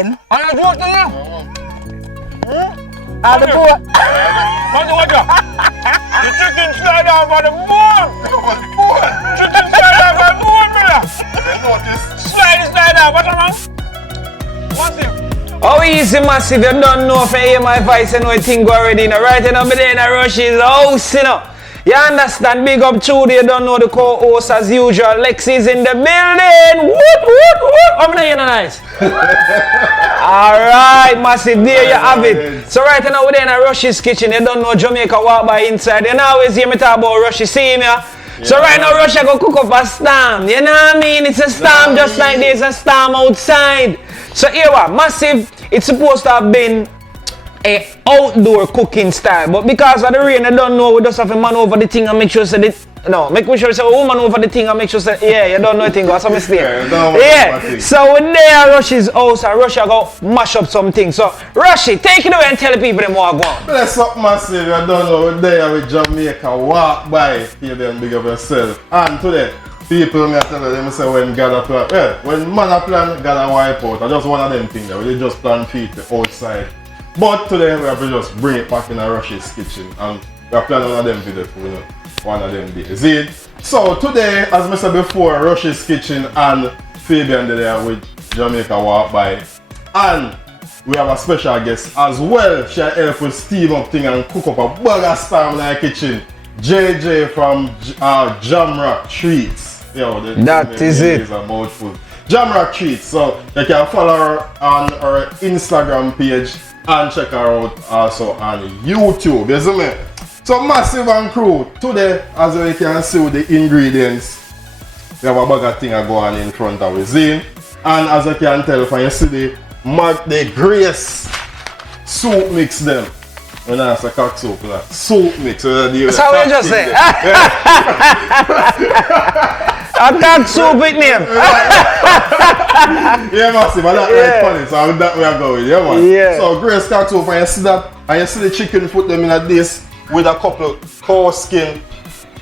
And I do it to you. And the boy. The chicken slide off on the bone. Chicken slide off on the bone, brother. Slide off. What's wrong? Massive. How easy, Massive? You don't know if you hear my voice, you know the thing go already. You know, right now, I'm there in Rushie's house, you know. You understand? Big up Trudy, you don't know the co-host as usual. Lexi's in the building. Woot. I'm not here nice. Alright, Massive, there you have it. So right now we're there in Rushie's kitchen. You don't know Jamaica walk by inside. You know always hear me talk about Rushie, see me. So right now Russia go cook up a storm. You know what I mean? It's a storm just like there's a storm outside. So here what? Massive, it's supposed to have been a outdoor cooking style, but because of the rain, I don't know, we just have a man over the thing and make sure say make sure say a woman over the thing and make sure say you don't know the thing, got some mistake. So we're there at Rushie's house and Russia go mash up something. So Rushie, take it away and tell the people them what go on. Bless up Massive, I don't know, we're there with Jamaica, walk by, hear them big of yourself. And today, people me tell them say when God a plan, when man a plan, God a wipe out. I just one of them things there, we just plan feet outside. But today we have to just bring it back in a Rushie's kitchen and we are planning one of them video for one of them days. See? So today, as I said before, Rushie's kitchen and Fabian there with Jamaica walk by. And we have a special guest as well. She help with steam up thing and cook up a burger style in our kitchen. JJ from Jamrock Treats. Yo, that is it. Is a mouthful. Jamrock Treats. So you can follow her on her Instagram page. And check her out also on YouTube, you see me? So Massive and crew, today as you can see with the ingredients, we have a bag of things going in front of us. And as you can tell from you see the Grace soup mix them. When I say cock soup, like soup mix. That's how we just say. A cock soup with name. Yeah, Massive, I like funny, so that we are going, yeah man. Yeah. So Grace cock soup, and you see that, and you see the chicken put them in a dish with a couple cow skin.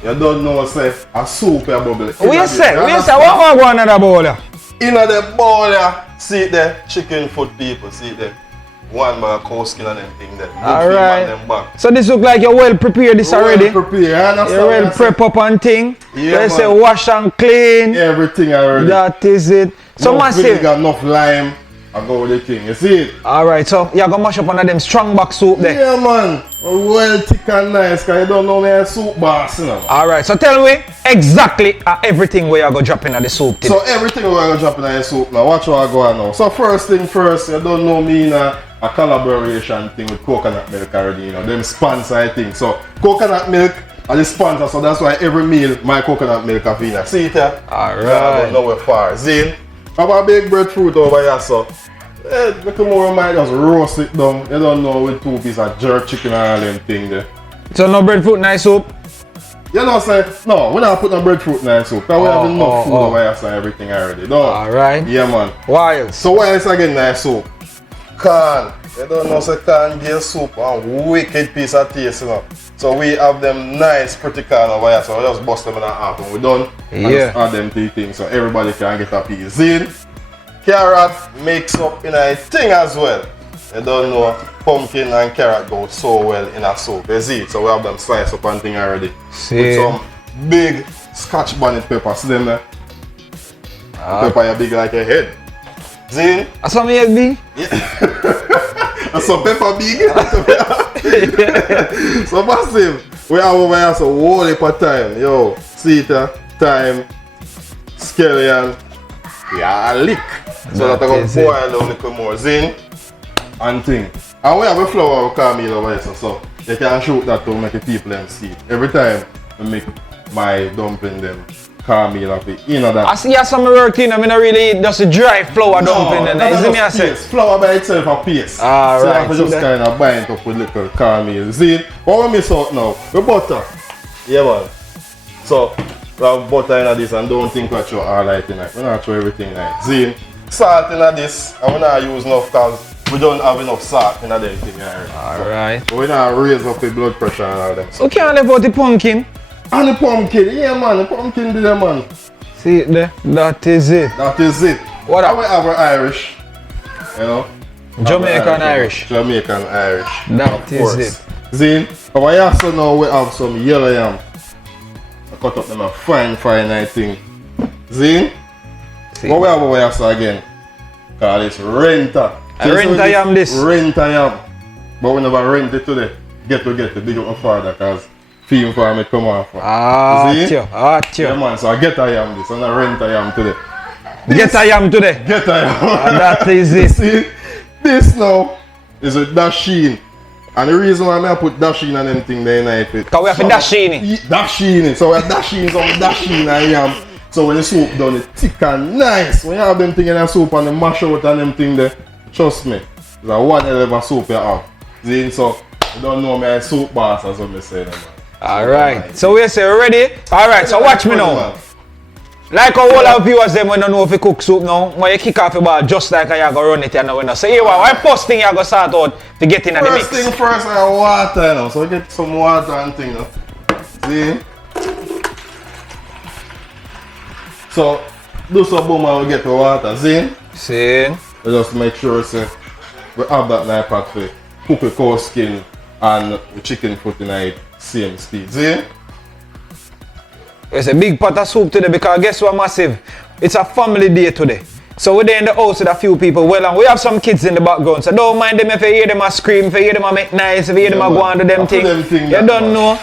You don't know say a soup a bubble. What you say? What going on in the bowl? In the bowl, see the chicken foot people, see the one bag of cow skin and them thing there. Alright. So this look like you're well prepared this already. Well prepared, you're well prep up and thing. Yeah, they say wash and clean. Everything already. That is it. So enough Massive. Vinegar, enough lime. I go with the thing, you see it? Alright, so you're gonna mash up under them strong back soup there. Yeah man. Well thick and nice, because you don't know me a soup boss, you know. Alright, so tell me exactly everything where you're gonna drop in at the soup today. So everything we're gonna drop in the soup now. Watch what I go on now. So first thing first, you don't know me in a collaboration thing with coconut milk already, you know. Them sponsor I think. So coconut milk are the sponsor, so that's why every meal my coconut milk have in. See it here? Alright. I don't know where far. Zane. I have a big breadfruit over here, so make more might just roast it down. You don't know with 2 pieces of jerk chicken and all them thing there. So no breadfruit nice soup? You know say, no, we don't put no breadfruit in the soup. Because we have enough food over here, so everything already. No. Alright. Yeah man. Why else? So why else again nice soup? Corn. You don't know say corn give soup a wicked piece of taste, you know. So we have them nice pretty corn over here, so we just bust them in half and we done. And just add them to the thing so everybody can get a piece. In carrot mix up in a thing as well. You don't know pumpkin and carrot go so well in a soup. You see it? So we have them sliced up and thing already. See. With some big Scotch bonnet pepper. See them there? Pepper is big like a head. See? That's what me head big? Yeah. And some pepper big. So Massive, we have over here so whole heap of time. Yo, see it? Thyme, scallion, garlic. So that I go boil a little more zing and thing. And we have a flour caramel over here, so you can shoot that to make the people them see it. Every time I make my dumpling them caramel of it, you know that. I see you some work in, I mean I really eat just a dry flour dumpling then. Isn't me I say? Flour by itself a paste. Alright. So I just kind of bind up with little caramel. See, what we miss out now? The butter. Yeah man. So we have butter in this and don't think what you are like tonight. We not throw everything like. See, salt in this and we not use enough because we don't have enough salt in that thing. Alright. We not raise up the blood pressure and all that. So can't live out the pumpkin? And the pumpkin, yeah man, the pumpkin there man. See it there? That is it. That is it. What and we have our Irish. You know? Jamaican Irish. Jamaican Irish. That is it. Zin, over here so now we have some yellow yam. I cut up them a fine I think. Zin, what we have over here so again? Call this renter. Renter yam this? Renter yam. But we never rent it today. Get to big up my father because film for me come off. Tio. Yeah man, so I get a yam this and I rent a yam today. Get a yam today. Get a yam. That is it. See, this now is a dasheen. And the reason why I put dasheen and them thing there in it. Because we have a dasheen. Dasheen. So we have dasheen and yam. So when the soup done, it's thick and nice. When you have them thing in the soup and the mash out and them thing there, trust me, it's a one hell of a soup you have. See, so you don't know me soup boss as what I say. Alright, so we say ready? Alright, so watch me now. Like how all our viewers them when don't know if you cook soup now, when you kick off your ball just like how you go run it and now. So here what first thing you go start out to get in the mix? First thing first, I have water, you know. So we get some water and thing, you know. See? So do some boom and we get the water, see? See? We just make sure say, we have that knife pot for cook the cow skin and the chicken foot in it same speed, see? It's a big pot of soup today because guess what massive? It's a family day today. So we're there in the house with a few people. Well, and we have some kids in the background. So don't mind them if you hear them a scream, if you hear them a make nice, if you hear them a go on to them things. You don't know.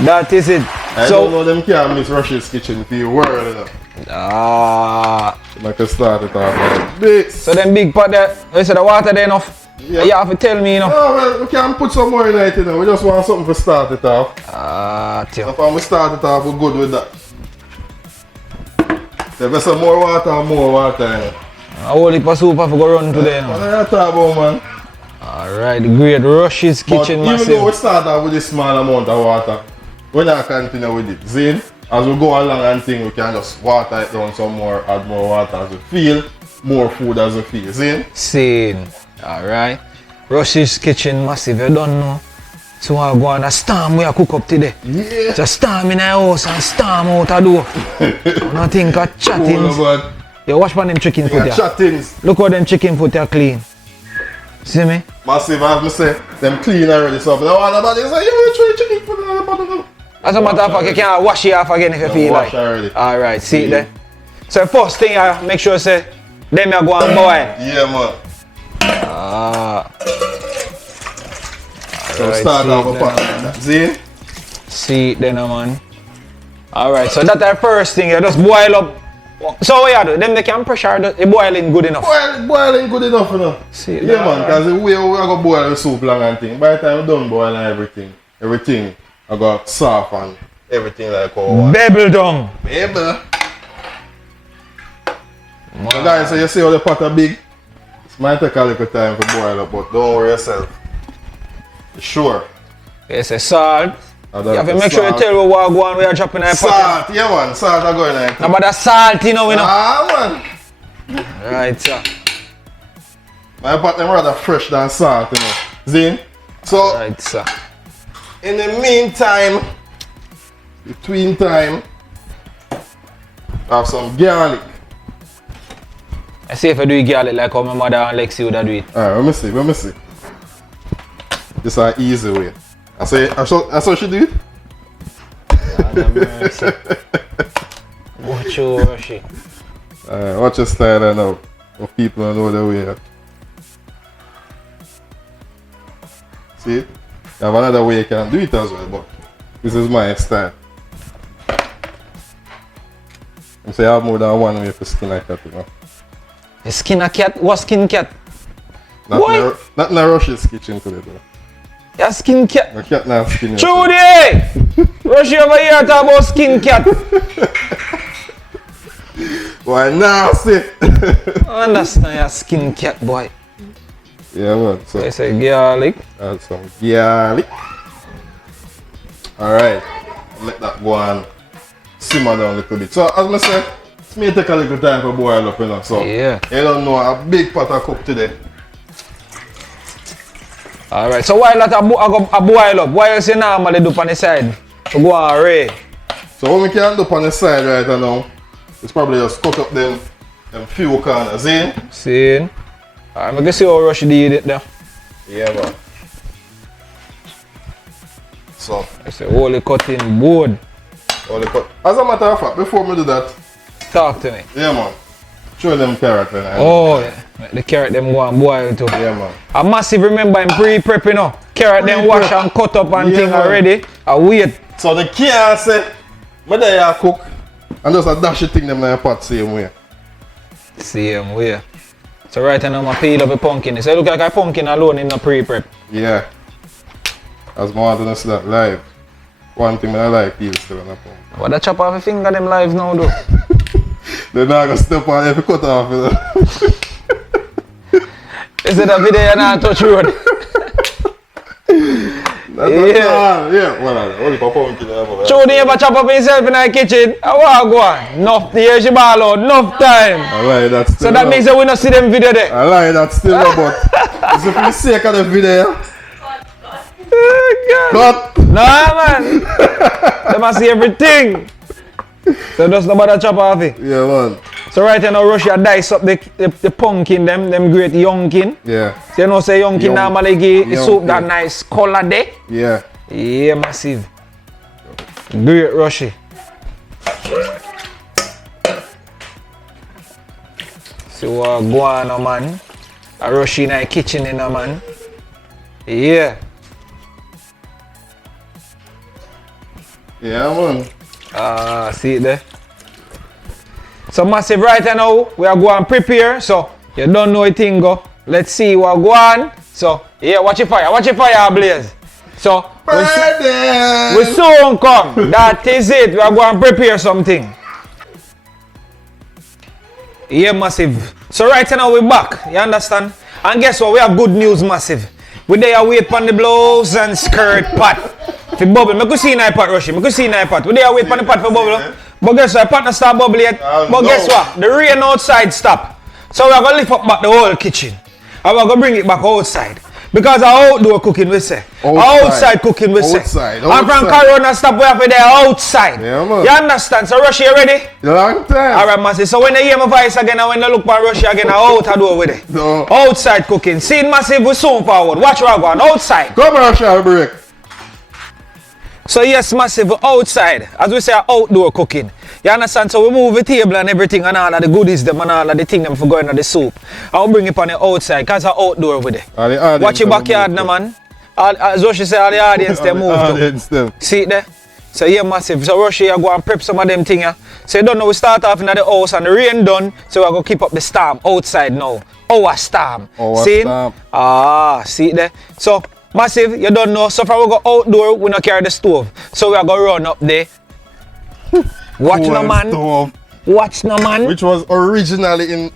That is it. I don't know them can't miss Rushie's Kitchen for your world, you know. I can start it off like this. So them big pot there, you say the water there enough? Yeah. You have to tell me, you know. No, well, we can put some more in it, you know. We just want something to start it off. Tio. So when we start it off, we're good with that. So if there's some more water, you know. A whole heap of soup have to go run today, you know. What are you talking about, man? Alright, the great Rushie's Kitchen but massive. Even though we start off with this small amount of water, we're not continue with it. Zin, as we go along and thing, we can just water it down some more, add more water as we feel, more food as we feel. Zin? Seen. Alright. Rushie's Kitchen massive, you don't know. So I go on a storm we cook up today. Yeah. Just storm in the house and storm out the door. Nothing got chattings. Cool, You watch for them chicken foot here. Chattings. Look how them chicken foot are clean. See me? Massive, as I say, them clean already. So if you want nobody say, you will try chicken foot in the bottom. As a matter of fact, you can wash it off again if you feel like. Already. Alright, see it there. So first thing I make sure say, them you go and boil. Yeah, man. So start off a pot. See? See it then, man. Alright, so that's our first thing. You just boil up. So what you do? Them they can pressure it boiling good enough. Boiling good enough, you know. See it yeah, there, man, because the way we are going to boil the soup long and thing, by the time we're done boiling everything I got soft and everything like how I want. Babble down. Babble. So guys, so you see how the pot are big? It might take a little time to boil up, but don't worry yourself. Sure. Yes, a salt. You have to make sure you tell what we are dropping in the pot. Salt, yeah man, salt are going like. No, but the salt, you know, man. Right, sir. My pot them rather fresh than salt, you know. Zin? So, right, sir. In the meantime, between time, I have some garlic. I see if I do garlic like how my mother and Lexi would do it. Alright, let me see. This is an easy way. I saw she do it. Watch your Rushie. Watch your style now. Of people don't know the way. See? You have another way you can do it as well, but this is my style. I say I have more than one way for skin like that, you know. You skin a cat? What skin cat? Not in a Rushie's Kitchen today, though. Yeah, skin cat. The cat not skin. Trudy! Rushie over here talk about skin cat. Why nasty? I understand your skin cat, boy. Yeah, man. So I say garlic. add some garlic. Alright. Let that go and simmer down a little bit. So as I said, it may take a little time to boil up, you know. So yeah. You don't know a big pot of cook today. Alright, so while that a boil up, what else you normally do on the side? To go and array. So what we can do on the side right now, it's probably just cut up them few corners in. See? I'm gonna see how Rushy did it there. Yeah, man. So, It's a holy cutting board. all the cut. As a matter of fact, before we do that, Talk to me. yeah, man. Show them carrot when I. Oh, yeah. Make the carrot them go and boil too. Yeah, man. A massive remember in pre-prep, you know. Carrot them wash and cut up and thing man. already. I wait. So the can't say, but they are cook and just a dash it thing them in the pot same way. Same way. So right now I'm peel up a pumpkin. So it look like a pumpkin alone in the pre-prep. Yeah. As I want to see that live. One thing I like peel still on a pumpkin. But the chop off a finger them live now though. They're not gonna step on every cut off. You know? Is it a video you not touch road? Yeah, well, only for pumpkin. Jody ever chop up himself in the kitchen? I want to go on. Enough to hear she ball out. Enough time. I lie that still. So that means that we not see them video there. I lie that still, but it's for the sake of the video. Cut! Nah, man. They must see everything. So just nobody chop off it. Yeah, man. So right now, Russia dice up the pumpkin, them great youngkin. Yeah. So you know, say youngkin normally give the soup that nice color there. Yeah. Yeah, massive. Great Rushy. So go on, man. A Rushy in the kitchen, man. Yeah. Yeah, man. See it there. So massive right now, we are going to prepare. So you don't know a thing go. Let's see what go on. So yeah, watch your fire blaze. So we soon come. That is it. We are going to prepare something. Yeah, massive. So right now we're back. You understand? And guess what? We have good news, massive. We there wait on the blouse and skirt pot. For bubble, I could see in the pot, Rushy. I could see in the pot. We there wait on the pot for bubble. But guess what? The pot not start bubble yet. But guess what? The rain outside stop. So we are going to lift up back the whole kitchen. And we are going to bring it back outside. Because our outdoor cooking we say. Outside cooking we say. Outside. And from Corona stop we have to there outside. Yeah, man. You understand? So Rushy, you ready? Long time. Alright, massive. So when you hear my voice again and when you look for Rushy again, out the door with it. No. Outside cooking. See massive, we soon forward. Watch where I go on. Outside. Come on, shall break. So yes, massive, outside. As we say, outdoor cooking. You understand? So we move the table and everything and all of the goodies them and all of the thing them for going to the soup. I'll bring it on the outside because it's outdoor with it. Watch your backyard now, man. As Rushy say, all the audience they move to. See it there? So yeah, massive. So Rushy, you go and prep some of them things. So you don't know, we start off in the house and the rain done. So we're going to keep up the storm outside now. Our storm. See? See it there? So massive, you don't know. So from we go outdoor, we don't carry the stove. So we are going to run up there. Watch no man. Stove. Watch no man. Which was originally in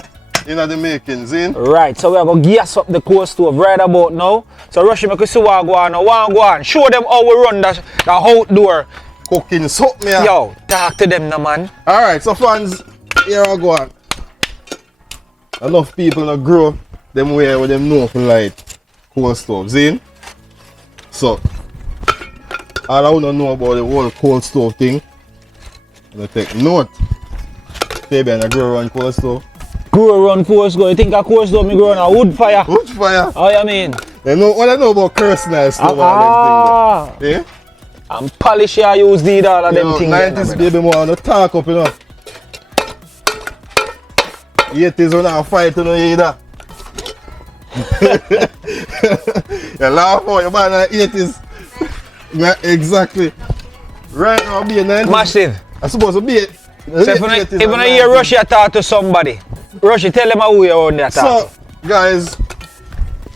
the making, see? Right, so we are going to gas up the coal stove right about now. So Rushy, make us see what go on. Go on. Show them how we run the outdoor cooking something. Yo, talk to them no man. Alright, so fans, here I go on. Enough people not grow them way with them know for light coal stove, see? So, all I want to know about the whole coal stove thing, I'm going to take note. Fabian, I grow around coal stove. Grow around coal stove? You think a coal stove me grow on a wood fire? Wood fire? How you mean? They know what I know about personal stuff and them things. Yeah? And polish I use the all of them things. 90s baby more on the talk up, you know. 80s when I fight, you know, either. You laugh out, you're born in the 80s. Not exactly. Right now, be a 90s. Massive. I'm supposed to be it. So if you hear Rushy talk to somebody, Rushy, tell them who you're on there. So, guys,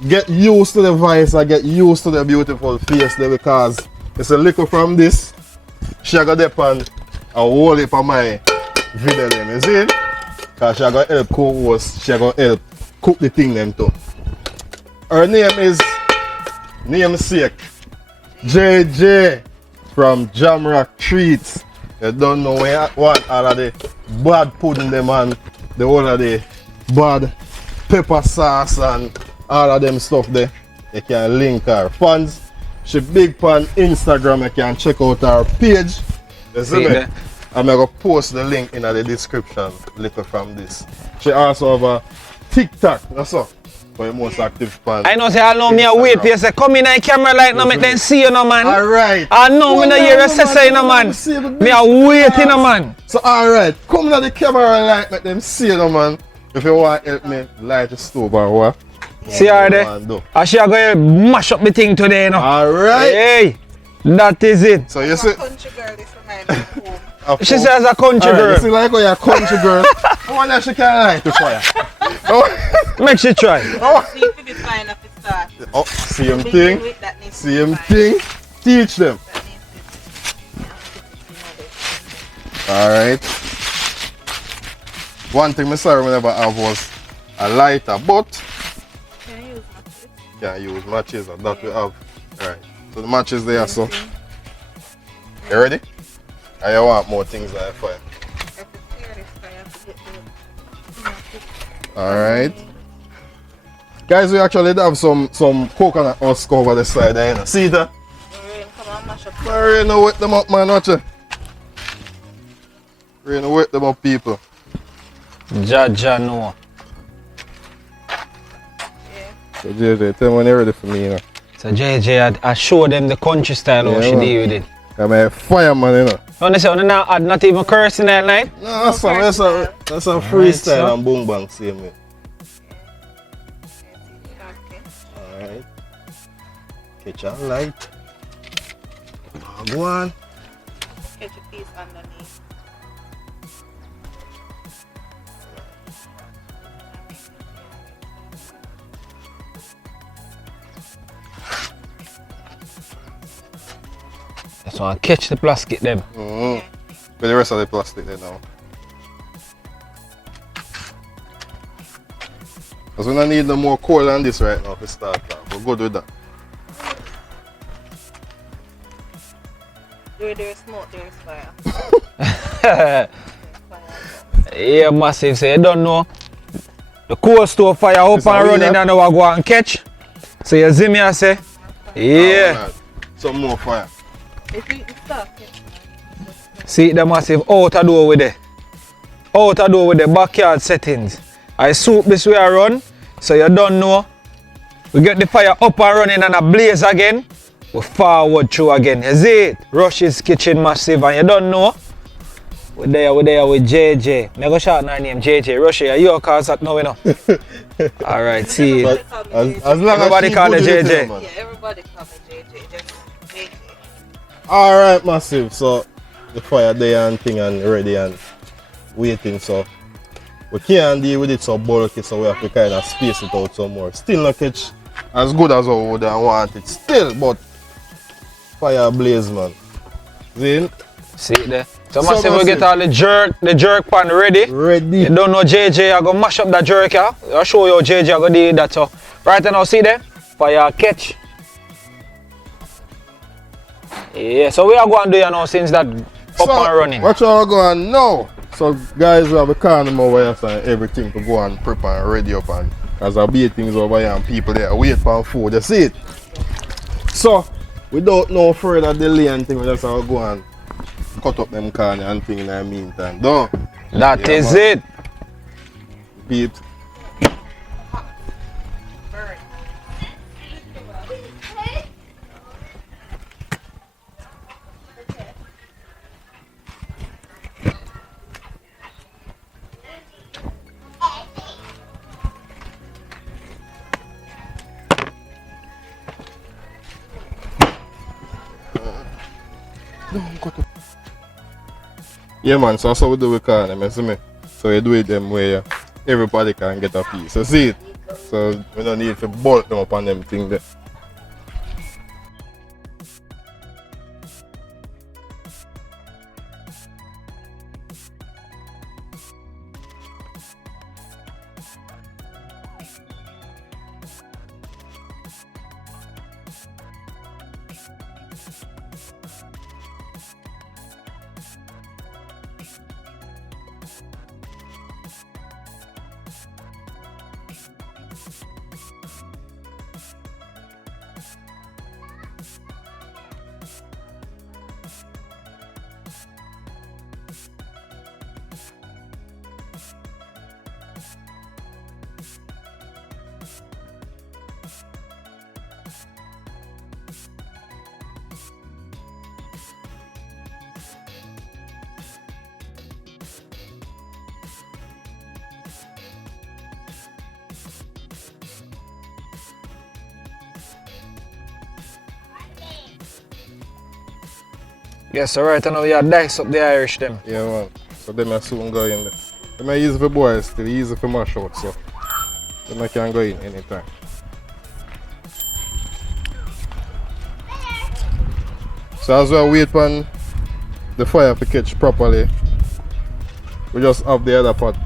get used to the voice and get used to the beautiful face there because it's a little from this. She got up and a whole heap of my video them, you see? Because she got help co-host, she got help cook the thing them too. Her name is namesake JJ from Jamrock Treats. You don't know what all of the bad pudding them and the whole of the bad pepper sauce and all of them stuff there. You can link her fans. She big on Instagram, you can check out her page. You see me? I'm going to post the link in the description little from this. She also have a TikTok, that's all. for the most active fan. I know say I know me a wait for you say come in the camera like no make them see you no man. Alright. I know me no hear you say no man. Me a wait no man. So alright, come to the camera like make them see you no man. If you want to help me light the stove or what. See her there? And she are going to mash up the thing today you know. Alright. Hey, that is it. So you see. Country girl is from my home. She says a country girl. You see like how you're a country girl. I wonder if she can light the fire. Make she try. Need to be fine at the start. Oh, same thing. Same thing. Teach them. Alright. One thing I sorry we never have was a lighter, but Can you use matches? can't use matches and that we have. Alright. So the matches there so. You ready? Or you want more things like fire? Alright. Guys, we actually have some coconut husk over the side there, you know. See that? Come on, mash up. Rain to wet them up, man, watch it. Rain to wet them up, people. Jaja no. So JJ, tell me when you're ready for me, you know. So JJ I show them the country style how she man. deal with it. I'm a fireman, you know. You understand? You not add not even cursing that night? No, that's a freestyle and boom bang, same way. Alright. Catch a light. Go on. Catch a piece underneath. So I catch the plastic them. But the rest of the plastic there now. Because we don't need no more coal than this right now to start that. We're good with that. Where there's smoke, there's fire. Yeah, massive. So you don't know. The coal stove fire up It's and a running wheel, and now I go and catch. So you see me I say, yeah. Alright. Some more fire. If you start, See the massive out the door with the backyard settings. I soup this way I run, so you don't know. We get the fire up and running and a blaze again. We forward through again. You see it? Rushie's Kitchen massive and you don't know. We're there with JJ. I go shout her name JJ. Rushie, are you cause that now you know? Alright, see it. As long Everybody as call her JJ. yeah, everybody call me JJ. Just JJ. Alright, massive. So the fire there and thing and ready and waiting. So we can't deal with it so bulky, so we have to kind of space it out some more. Still not catch as good as I would want it. Still, but fire blaze, man. See? See it there. So massive we get all the jerk pan ready. Ready. You don't know JJ, I go mash up that jerk here. I'll show you how JJ I go do that. So right now see there? Fire catch. Yeah, so we are going to do you know since that up and running. What you are going now? So guys, we have a corner over here and everything to go and prep and ready up and as I be things over here and people there wait for food. You see it? So without no further delay and thing, we just have to go and cut up them corner and thing in the meantime. Done. That is man. it. Beat. Yeah man, so that's how we do with corner, you see me? So you do it them way everybody can get a piece. You see it? So we don't need to bolt them up on them thing there. Yes, so right now you dice up the Irish them. Yeah, man. So them are soon go in there. Them are easy for boys, still easy for mash out, so them can go in anytime. So as we wait for the fire to catch properly, we just have the other pot,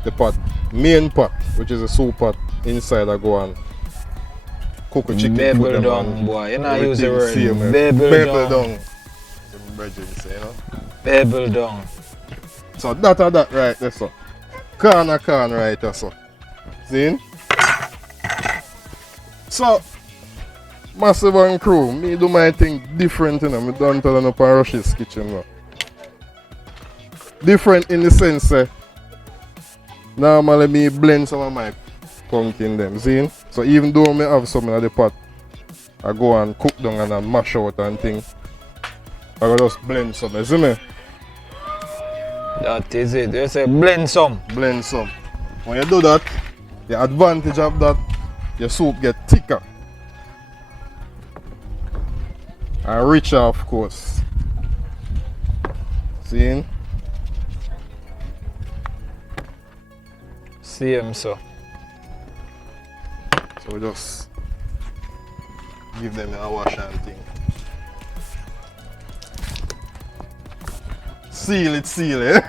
main pot, which is a soup pot inside. I go and cook a chicken. Babble down, boy. You know use the word. Babble down. You know? Babble down. So that right there, so. Can right there, so. See? So, Massive and crew, me do my thing different, you know. Me don't tell them up on RUSHIE'S Kitchen now. Different in the sense, normally me blend some of my pumpkin them, see? So even though me have some in the pot, I go and cook down and I mash out and things. I go just blend some, you see me? That is it. You say blend some. Blend some. When you do that, the advantage of that, your soup get thicker. And richer, of course. See? Same so. So we just give them a wash and thing. Seal it, eh?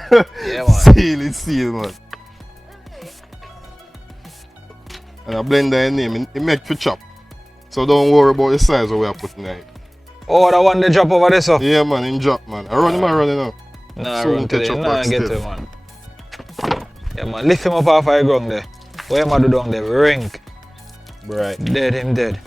Yeah, man. Seal, man. And I blend the name, it make for chop. So don't worry about the size we are putting in it. Oh, the one they drop over there, so? Yeah, man, in drop, man. I run him and run it now. Nah, run today. Nah, get to man. Yeah, man, lift him up off the ground there. What am I do down there? Rink. Right. Dead, him dead.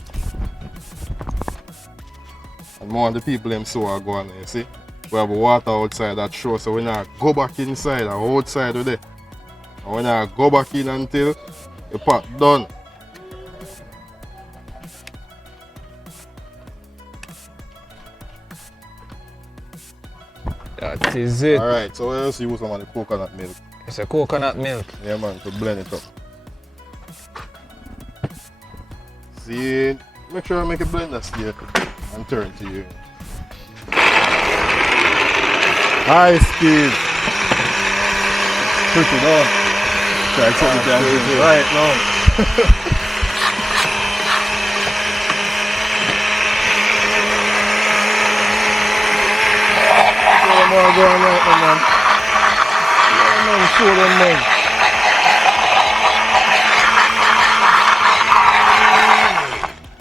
And more of the people them so are going there, see? We have water outside that show, so when I go back inside or outside with it. And when I go back in until the pot done. That is it. Alright, so we also use some of the coconut milk. It's a coconut milk. Yeah, man, to blend it up. See, make sure I make a blender still and turn to you. High speed. Push it on. Try something down right now. Show them going right now, man. Yeah, man, show them, man.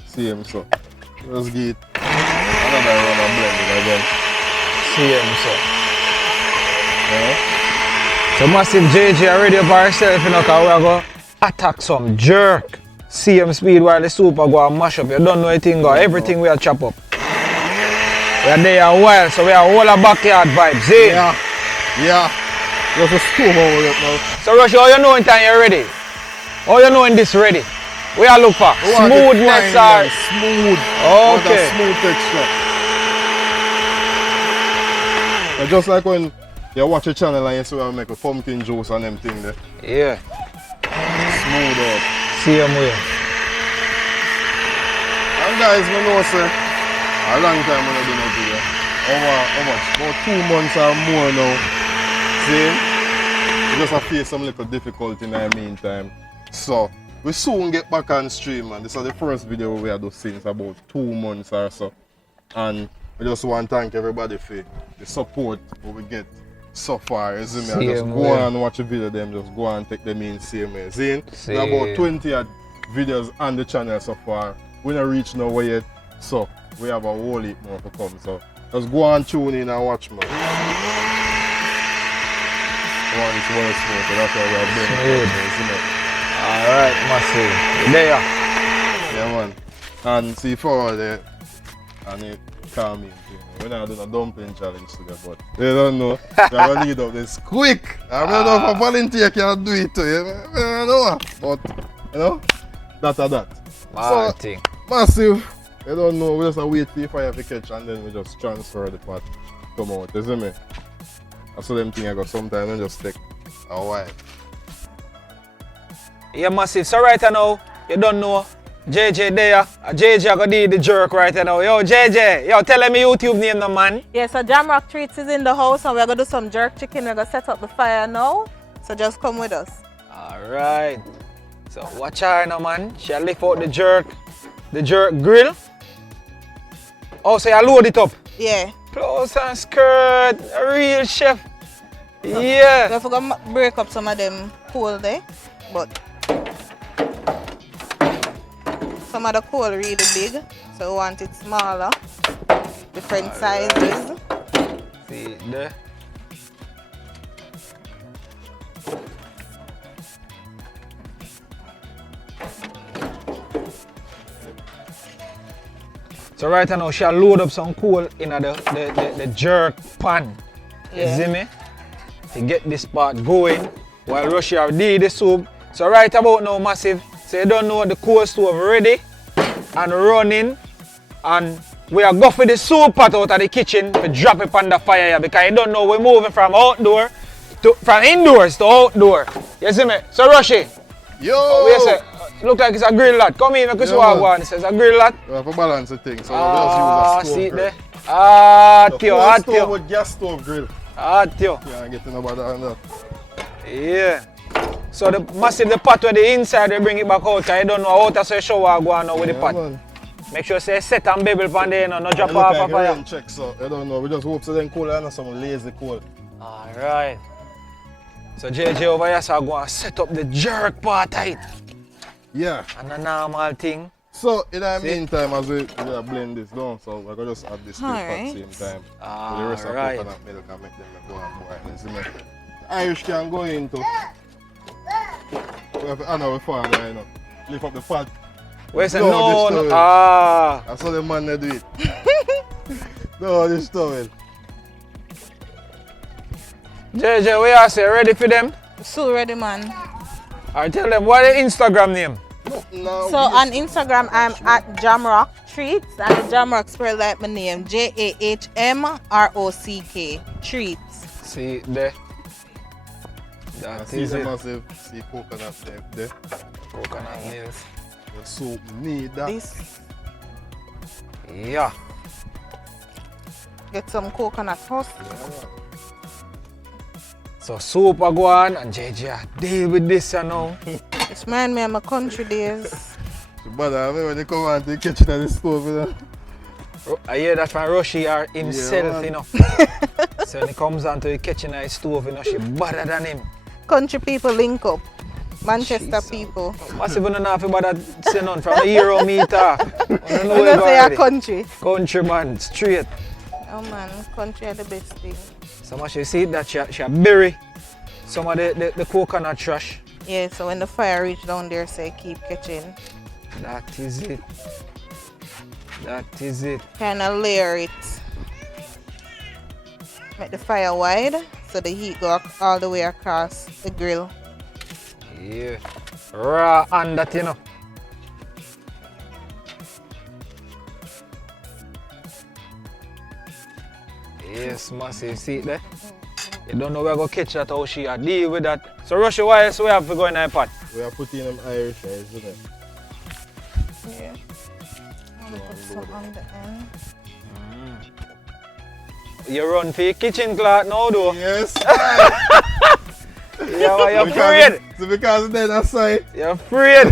See him, so. Let's get another round of blending again. See him, so. Yeah. So Massive JJ already up ourselves, you know, because we're going to attack some jerk. CM speed while the super go and mash up. You don't know anything, go. Everything we are chop up. We are there a while, so we are all a backyard vibes, see? Yeah. Yeah. Just a stove over it now. So Rush, how you know in time you're ready? How you know in this ready? We are look for smoothness or smooth. Okay. Smooth texture. And just like when you watch a channel and you see how make a pumpkin juice and them thing there. yeah. Smooth out. See him way. And guys, we know sir, a long time when I do no video. How much? About 2 months or more now. See? We just have faced some little difficulty in the meantime. So we soon get back on stream, and this is the first video we have done since about 2 months or so. And we just want to thank everybody for the support we get so far. You see me? I just go and watch a video them, just go and take them in same way. See? We have about 20 odd videos on the channel so far. We don't reach nowhere yet, so we have a whole heap more to come. So just go and tune in and watch, man. One is well smooth, so that's why we are doing it. Alright, Massive. There. Yeah, man. And see forward there, and it calm in. We're not doing a dumpling challenge today, but they don't know. They're going to lead up this quick. I don't know if a volunteer can do it to you. I don't know. But, you know, that's that. So, Massive. You don't know. We just wait for the fire to catch and then we just transfer the pot. Come out. You see me? I saw them thing I got sometimes and just take a while. Yeah, Massive. So right now, you don't know. JJ there. JJ gonna do the jerk right now. Yo, JJ, yo, tell him your YouTube name, no man. Yeah, so Jamrock Treats is in the house and we're gonna do some jerk chicken. We're gonna set up the fire now. So just come with us. Alright. So watch her now, man. She'll lift out the jerk grill. Oh, so you load it up. Yeah. Clothes and skirt, a real chef. Yeah. So if we're gonna break up some of them coal there, but some of the coal really big, so we want it smaller, different sizes. See there. So right now she'll load up some coal in the jerk pan. Yeah. You see me? To get this part going while Rushie have did the soup. So right about now, Massive, so you don't know the coal stove ready and running, and we are go for the soup pot out of the kitchen to drop it on the fire here, because you don't know we're moving from indoors to outdoor. You see me? So Rushie, Yo! we say, look like it's a grill lot. Come in, because it says a grill lot. We have to balance the thing, so we just use a stove see it grill. there. Hot yo, Full hot stove yo. with gas stove grill. Hot yo. Can't get nobody on that. Yeah. So the Massive, the pot where the inside, they bring it back out, because you don't know how to shower go on now with the pot. Man. Make sure say set and bubble pan there, no drop It off look of like fire. rain check, so I don't know. We just hope so then cool and some lazy cool. Alright. So JJ over here so go and set up the jerk part tight. Yeah. And a normal thing. So in the meantime, as we blend this down, so we're gonna just add this milk at Alright. the same time. So the rest of Alright. coconut milk and make them go and boil. You see me? The Irish can go into. We have to honor our father, you know. Lift up the pot. Wait, say No, no, this no. towel. That's how the man they do it. No, this towel. JJ, we are say ready for them? So ready, man. Alright, tell them what the Instagram name. No, So on Instagram, I'm at Jamrock Treats, and the Jamrock spelled like my name, JAHMROCK Treats. See there. That see is the it. massive, see coconut there. Coconut milk. The soup need that. This Yeah. get some coconut husk. So soup a go on and JJ deal with this, you know. It's remind me of my country days. But I mean when they come out, they catch it at the stove, you know. I hear that from Rushie or himself, man. you know. So when he comes onto the kitchen and stove, you know, she better than him. Country people link up. Manchester Jesus. people. Massive don't know about that say none from a Euro meter. I don't know You it know say a already. country. Countryman, straight. Oh man, country are the best thing. So much you see that she bury some of the coconut trash. Yeah, so when the fire reach down there, say keep catching. That is it. That is it. Kinda layer it. Make the fire wide so the heat go all the way across the grill. Yeah. Raw and that, you know. Yes, massive. See it there? You don't know where to catch that, how she deal with that. So Rushie, what else we have to go in that pot? We are putting them Irish rice, isn't it? Yeah. I'm gonna put some on the end. You run for your kitchen cloth now, though. Yes. Yeah, well, you're afraid. So because then aside. You're afraid.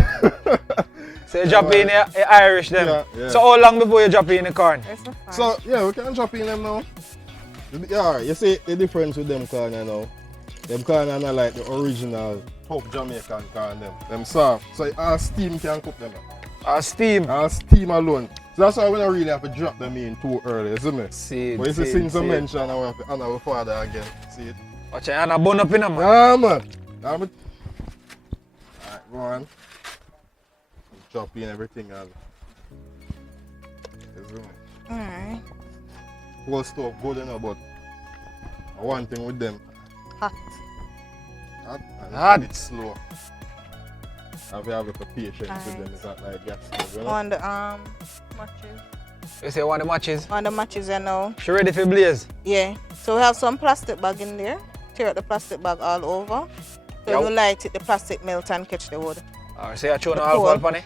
So you drop in your Irish then. Yeah, yeah. So how long before you drop in the corn? It's not fine. So yeah, we can drop in them now. Yeah, you see the difference with them corn now. Them corn are not like the original top Jamaican corn them soft. So our steam can cook them. Steam. Our steam alone. So that's why we don't really have to drop them in too early, isn't it? See it, But you see, see it, since I see it. mentioned, I have to honor our father again. See it? Watch out, and a bun up in them, man. Yeah, man. Alright, go on. Chop in everything. Alright. Whole stuff good enough, but one thing with them, Hot. hot and Hot. a bit slow. Have to have a patience with them. It's not like gas stove, you know? On the matches. You say one of the matches? On the matches, you know. She ready for blaze? Yeah. So we have some plastic bag in there. Tear out the plastic bag all over. So Yeah. when you light it, the plastic melt and catch the wood. Or say I throw no The alcohol coal. on it?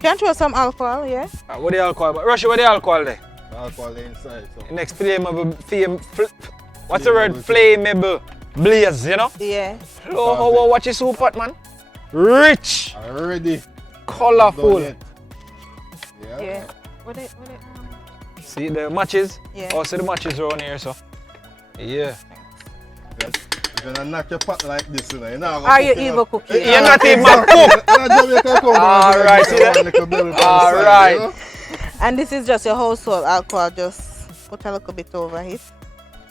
Can you throw some alcohol, yeah? What the alcohol? Rushy, what the alcohol there? Alcohol inside. So. Next what's the word? Flammable blaze, you know? Yeah. Oh, watch your soup pot, man. Rich. Already. Colorful. Yeah. What it? See the matches? Yeah. Oh, see the matches around here, so. Yeah. You're gonna knock your pot like this, you know. You're not Are you evil cooking? You're not even cook. Alright, see that? Alright. And this is just your household alcohol. Just put a little bit over it.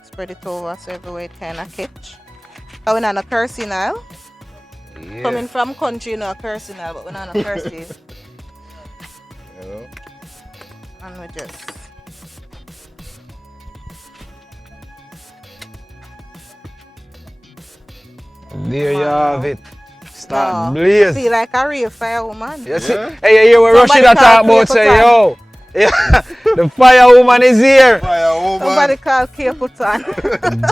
Spread it over so everywhere it kind of catch. We're not a cursing aisle. Yeah. Coming from country, you know, a cursing aisle, but we're not a cursing. You know? And we just. There you have it. Start blaze. Feel like a real fire woman. Yes. Yeah. Hey, you were rushing that talk about say, yo. Yeah, the fire woman is here. Fire woman. Somebody call Kia Putan.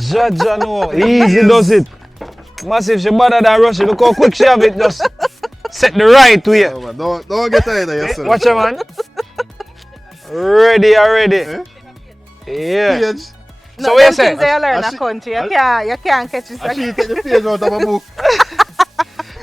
Judge, no. Easy does it. Massive, she better than Rushy. Look how quick she have it. Just set the right way. No, man. Don't get tired of yourself. Watch her, man. Ready already. Eh? Yeah. Page. So what you say? Things they learn in a country. You can't catch it. I see you take the page out of a book.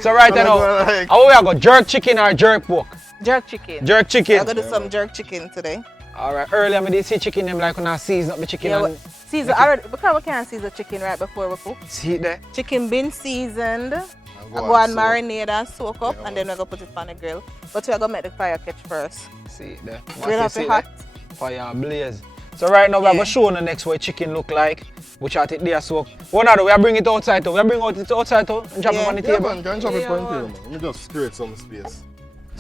So right now, how we are going? Jerk chicken or jerk pork? Jerk chicken. Jerk I'm chicken. gonna do some jerk chicken today. Alright, earlier I did see chicken them like when I season up the chicken Yeah, and season already because we can't season chicken right before we cook. see it there. Chicken been seasoned. I go go and soak. marinate and soak up, Yeah, and then we're gonna put it on the grill. But we're gonna make the fire catch first. See it there. Grill have See to it hot. there? Fire blaze. So right now we're Yeah. going to show the next way chicken look like. Which I take there soak. One other we are bring it outside too. We are bring it outside too and drop Yeah. it on the Yeah, table. man. Can chop it Yeah, on man. table, man. Let me just create some space.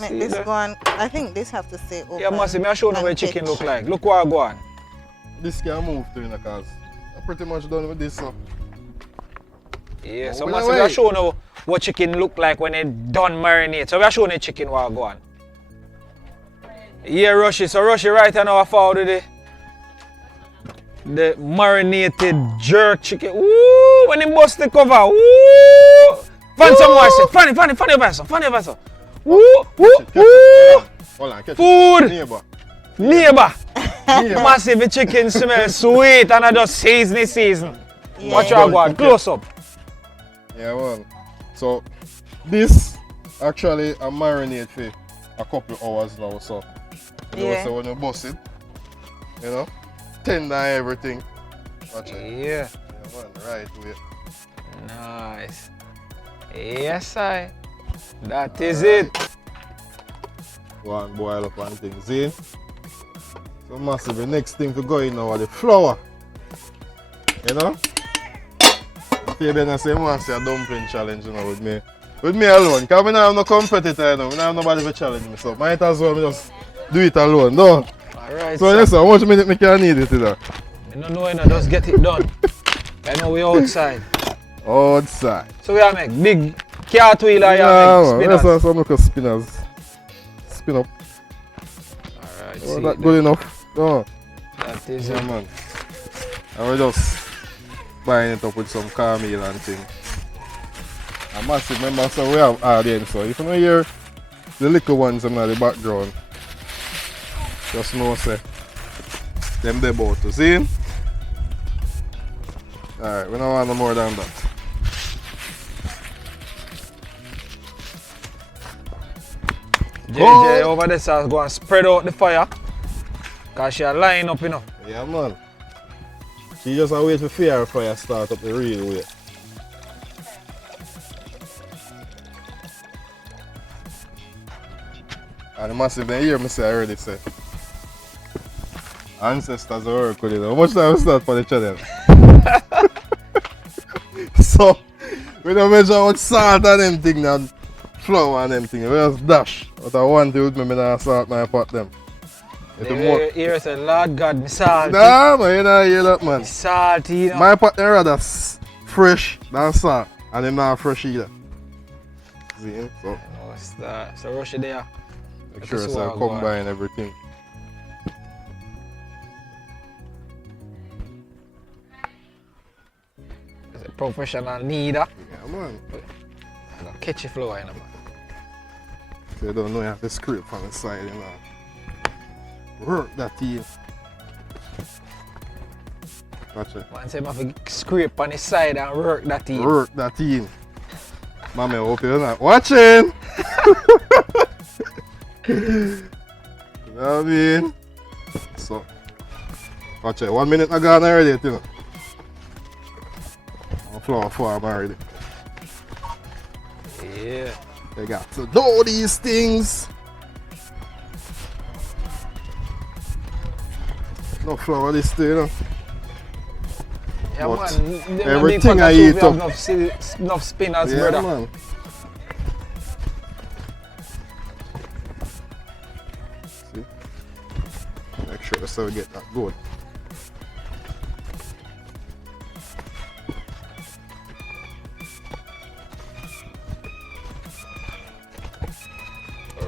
Make See this there? one. I think this have to stay open. Yeah, Massey, I show you and where chicken catch. look like. Look what I go on. This can move to you, because I'm pretty much done with this. So. Yeah, so Oh, Massey, wait, we are wait. showing you what chicken look like when it done marinate. So we are showing the chicken what I go on. Yeah, Rushy. So Rushy right now I found the marinated jerk chicken. Woo! When he bust the cover. Woo! Fan some more shit. Fan your vessel. Fan your vessel. Woo! Woo! Woo! Hold on, catch Food! it. Neighbor. Neighbor. Neighbor. Massive the chicken smell sweet and I just season. Yeah. Watch out, go on. Close up. Yeah, well. So, this actually I marinate for a couple hours now. So, you know, Yeah. so when you bust it, you know, tender and everything. Watch it. Yeah. Yeah, man, right way. Nice. Yes, I. That is it. Go and boil up and things. See? So massive. The next thing to go in now are the flour. You know? Fabian say man say a dumpling challenge, you know, with me. With me alone. Because I don't have no competitor, you know. I don't have nobody to challenge me. So might as well just do it alone. No? Alright. So yes, how much minute I can need it, you know? I don't know, you know, just get it done. I know we outside. Outside. So we are make big cartwheel or Yeah, you man. make Let's spinners. have some little spinners. Spin up. Alright, Oh, see that it good enough? No. That is Yeah, it. man. I was just buying it up with some caramel and thing. A massive member, so we have audience. So if you don't hear the little ones in the background, just know say them they both to see. Alright, we don't want no more than that. JJ over there so go and spread out the fire. Cause she a line up, you know. Yeah, man. She just a wait for fire fire start up the real way. And the massive, they hear me say I already said. Ancestors work with it. How much time we start for the channel? So, we don't measure how much salt and them thing and flour and them thing. We just dash. But I want to with me, I don't salt my pot them. If the more- Here say, Lord God, me salty. Nah, man, you don't hear that, man. Me salty, you know. My pot them rather fresh than salt. And them not fresh either. See, so What's that? So rush it there. make Let sure us it's see what I go on. combine everything. It's a professional needer. Yeah, man. Catchy flow, you know, man. You don't know you have to scrape from the side, you know. Work that in. Watch it. Man say I have to scrape on the side and work that in. Work that in. Mommy, I hope you're not watching. You know what I mean? So, watch it. 1 minute I gone already, you know. I'm flower farm already. Yeah. They got to do these things. No flour this thing, you know. Yeah, But man. everything I eat up. Enough spinners, Yeah, brother. man. See? Make sure so we get that good.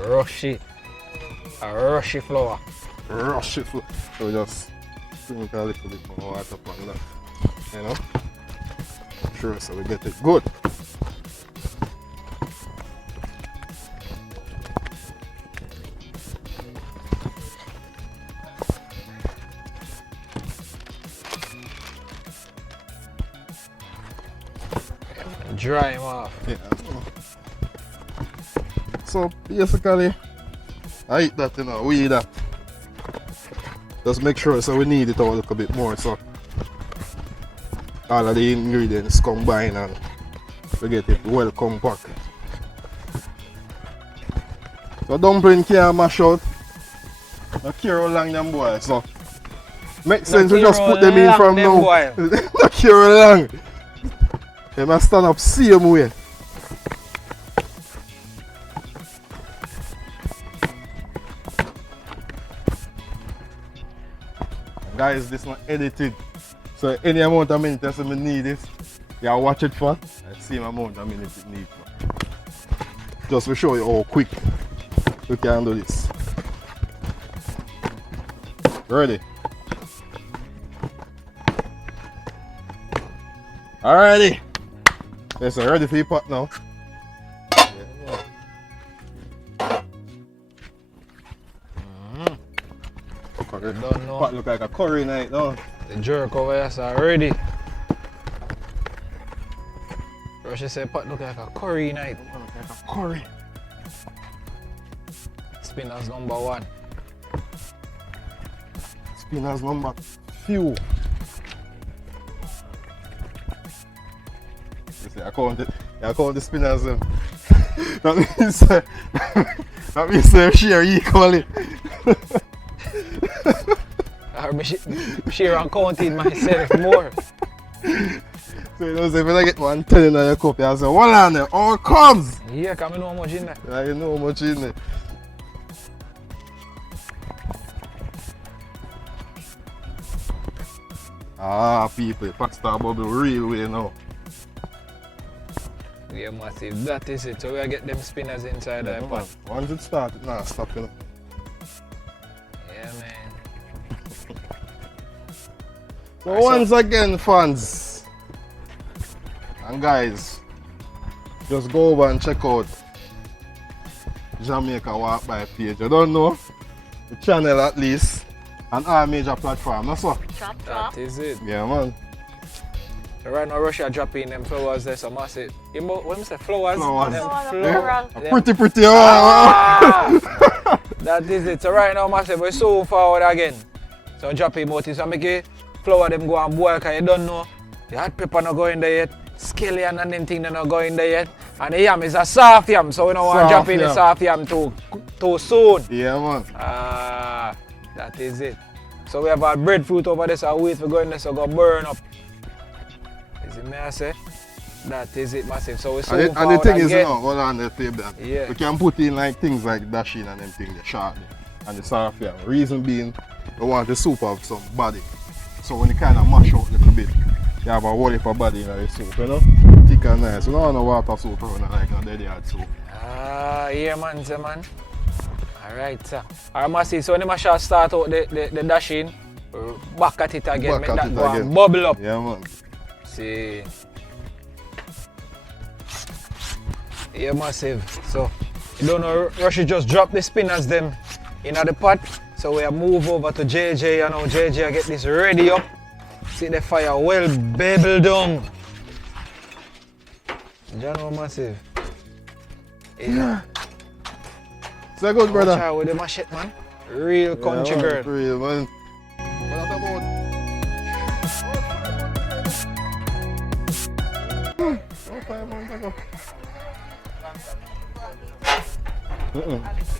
Rushy. A rushy flour. Rush it. So we just sprinkle a little bit more water on that. You know? Make sure so we get it good. Dry him off. Yeah. So basically, I eat that, you know, we eat that. Just make sure so we knead it out a little bit more so all of the ingredients combine and we get it well compact. So dumpling can't mash out. Not care how long them boil, so makes sense we just put them in from now. Not care how long. They must stand up same way. Guys, this is not edited. So any amount of minutes I need this, you watch it for the same amount of minutes it needs for. Just to show you how quick we can do this. Ready? Alrighty. Yes, so ready for your pot now. Don't know. Pot look like a curry night now. The jerk over here is already. Rushy said pot look like a curry night. Look like a curry. Spinners #1. Spinners number few. You see, I count the spinners. That means they share equally. I share and counting myself more. So you know, if I get 110 in your cup, you say, "Hold on there, all comes." Yeah, because I know how much in there. Yeah, you know how much in it. Ah, people, pot star bubble real way now. Yeah, massive. That is it. So we get them spinners inside Yeah, the pot. once it starts, it nah stop, you know. Yeah, man. So once again, fans and guys, just go over and check out Jamaica Walk By page. You don't know the channel at least, and our major platform. That's what. That is it. Yeah, man. So right now, Russia dropping them flowers there, so I must say, what do you say, flowers? Flowers. Them Yeah. them- Pretty. Ah! That is it. So right now, I must say, we're so forward again. So drop him out, so make it flour them go and boil, because you don't know, the hot pepper not go in there yet, scallion and them things not go in there yet, and the yam is a soft yam, so we don't want to drop in the soft yam too soon. Yeah, man. Ah, that is it. So we have our breadfruit over there, so I wait for going there, so go burn up. Is it me I say? That is it, massive. So we so And the thing is, you know, hold on the flip that. Yeah. We can put in like things like dashing and them things, the shortly, and the soft yam. Reason being, we want the soup have some body. So when you kind of mash out a little bit, you have a whole heap of body in the soup, you know? Thick and nice. We don't want no water soup around like no dead yard soup. Ah, yeah, man, sir, man. Alright, sir. Alright, massive. So when the shall start out the dashing, back at it again, Back make at that it go again. and bubble up. Yeah, man. See. Yeah, massive. So You don't know, Rushy just drop the spinners them in the pot. So we move over to JJ, and now JJ get this ready up. See the fire well babble down. John massive. Yeah. So good, brother. Watch out with the machete, man. Real country girl. Real, man. What about? Oh, 5 months ago.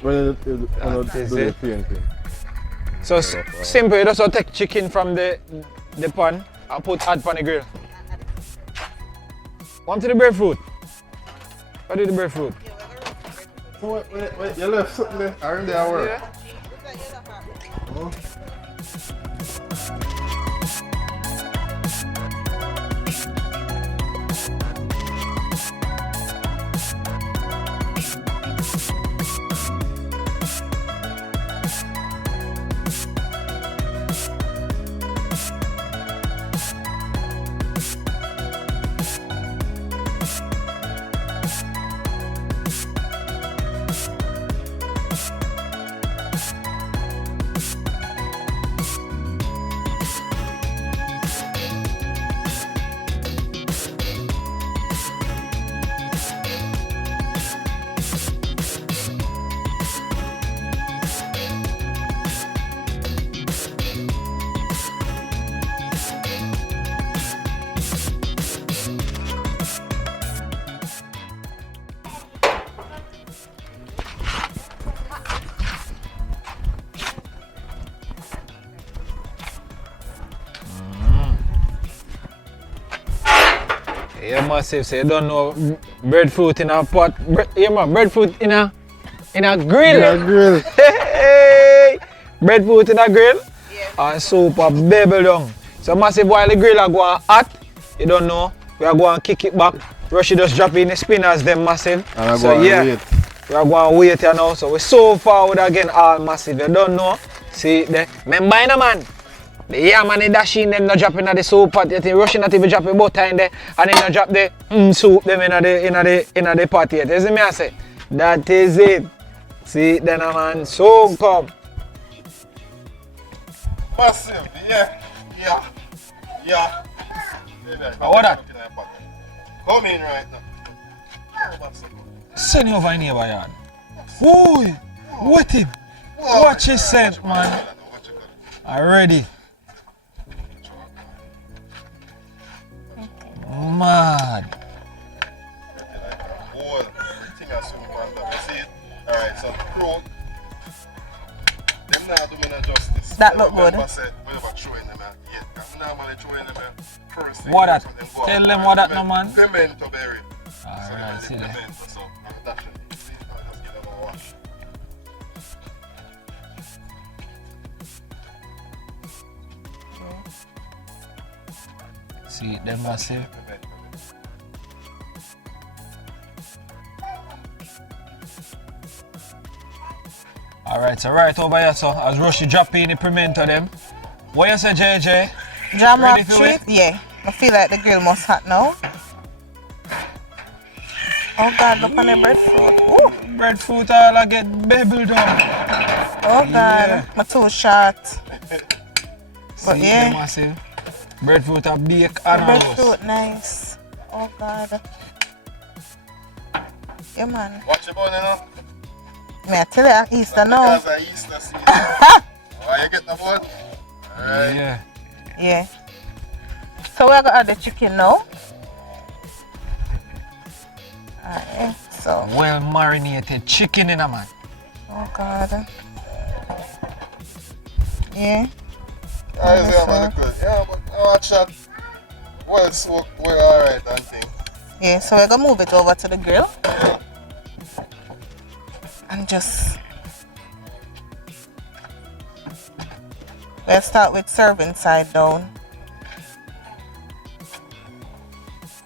When That is do it. the painting. So simple, you just take chicken from the pan and put add on the grill. One to the breadfruit. What is the breadfruit? Oh, wait, you left something there. Aren't they at work? Oh. Yeah, massive. So you don't know breadfruit in a pot. Yeah, man, breadfruit in a grill. In a grill. Hey, breadfruit in a grill. Yes. And super babble down. So massive, while the grill are going hot, you don't know, we are going to kick it back. Rushy just drop in the spinners, them massive. And So yeah, wait. we are going to wait here now. So we're so forward again, all massive. You don't know. See, remember, you know, man. The yam and the dashing them not dropping at the soup pot. You think Rushy not even dropping butter in there, and then not drop the soup them in the pot yet. You see me I say? That is it. See, then a man, so come. Massive, yeah. What that? Come in right now. Send you over in here, yard. Whoa, what him? Watch his scent, man. Already. Mad. Alright, so fruit. Them not doing no justice. That look good. What that? Tell them what that no, man. Pimento berry. Alright, see that. Pimento, so that should be. Just give them a wash. See them massive. Alright, so right over here, so as Rushy drop in the pimento them. What you say, JJ? Jam Ready rock for treat? it? Yeah. I feel like the grill must hot now. Oh God, look on the breadfruit. Ooh. Breadfruit all I get babbled down. Oh God, Yeah. my too short. But See yeah. them massive. Breadfruit a bake and a roast. Breadfruit nice. Oh God. Yeah man. Watch your bone, you know? Me I tell you, Easter now. Because of Easter season. Why you get the bone? Alright. Yeah. Yeah. So we're gonna add the chicken now. Alright, so Well marinated chicken in a man. oh God. Yeah. I say about the good. Yeah, but watch that. Well smoked, well alright and thing. Yeah, so we're gonna move it over to the grill. And just we'll start with serving side down.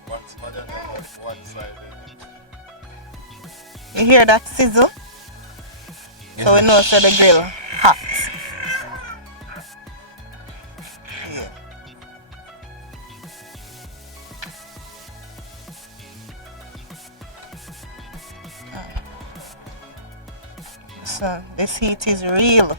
What side? You hear that sizzle? So we know so the grill hot. Yeah. Listen, this heat is real.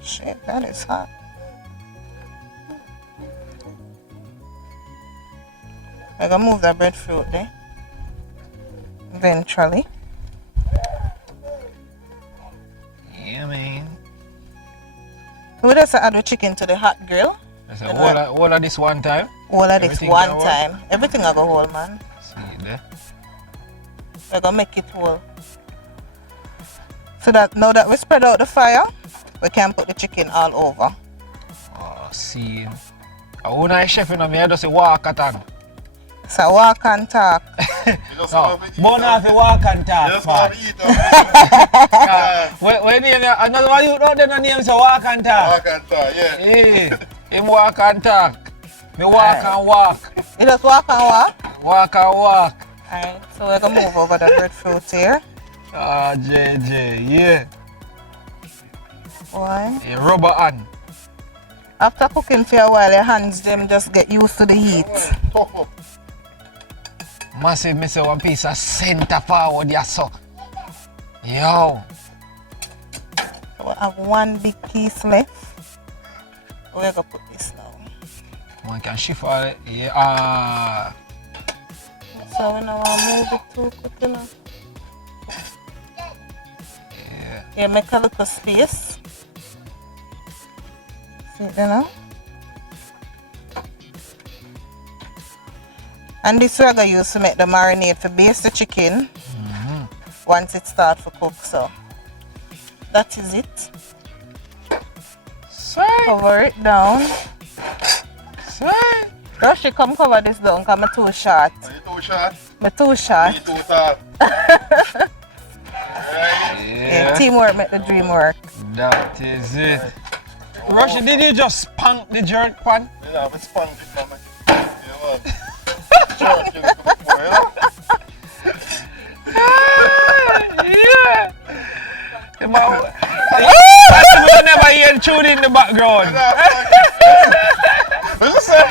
Shit, that is hot. I'm gonna move that breadfruit there. Eventually. Yeah, man. We just add the chicken to the hot grill. That's all of this one time. All of this Everything one can time. Everything I go whole, man. See there. We're gonna make it whole. So that now that we spread out the fire, we can put the chicken all over. Oh, see. I want to chef in me, I just walk at on. So walk and talk. No, born off the walk and talk. Just want to eat When another one you know, then name so walk and talk. Walk and talk, yeah. Yeah, him walk and talk. Me walk and walk. You just walk and walk? Walk and walk. Alright, so we're gonna move over the breadfruit here. Ah, JJ, yeah. Why? A rubber hand. After cooking for a while, your hands them just get used to the heat. Tough up. Massive, me say one piece of center forward, yeah, so. Yo. So we have one big piece left. We're gonna put this now. One can shift all it. Yeah. So we now want to move it too quick, you know. Yeah. Yeah, make a little space. See it there now? And this we're going to use to make the marinade for baste the chicken once it starts to cook. So that is it. Sweet. Cover it down. Sweet. Rushy, come cover this down because I'm too short. Are you too short? I'm too short. Me too short. Yeah, teamwork make the dream work. That is it. Rushy, did you just spank the jerk pan? You know, it's spongy for me. Yeah, man. Jerking to the boy, you know? Yeah. I never hear tune in the background. What you say?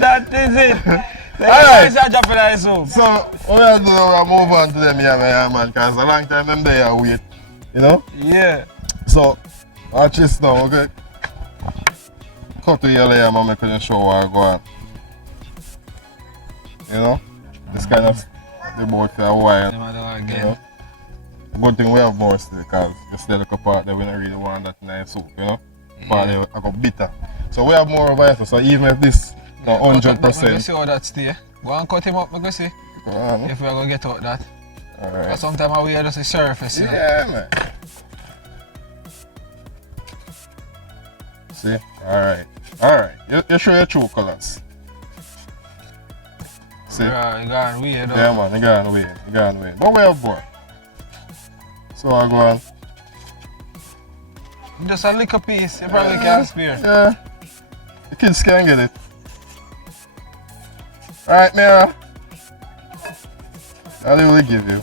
That is it. Alright. So, So, what we'll do, we'll move on to them yeah, man, because a long time them there wait, you know? yeah. So, watch this now, okay? Cut to your layer, man, make you show what I go on. You know? This kind of the boat for a while. You know? Good thing we have more still, because the still look part that we don't really want that nice soup, you know? Part there I got bitter. So we have more of it, so even if this not 100%. See how that stay. Go and cut him up, we go see. Go on. If we're going to get out that. Alright. But sometimes we hear just the surface. Yeah, man. See? Alright. Alright. You show your true colors. See? Yeah, you got weird. Yeah, man. You got away. But we have more. So I go on. Just a little piece, you probably can't spare. Yeah. The kids can get it. Alright, Mira. I'll really give you.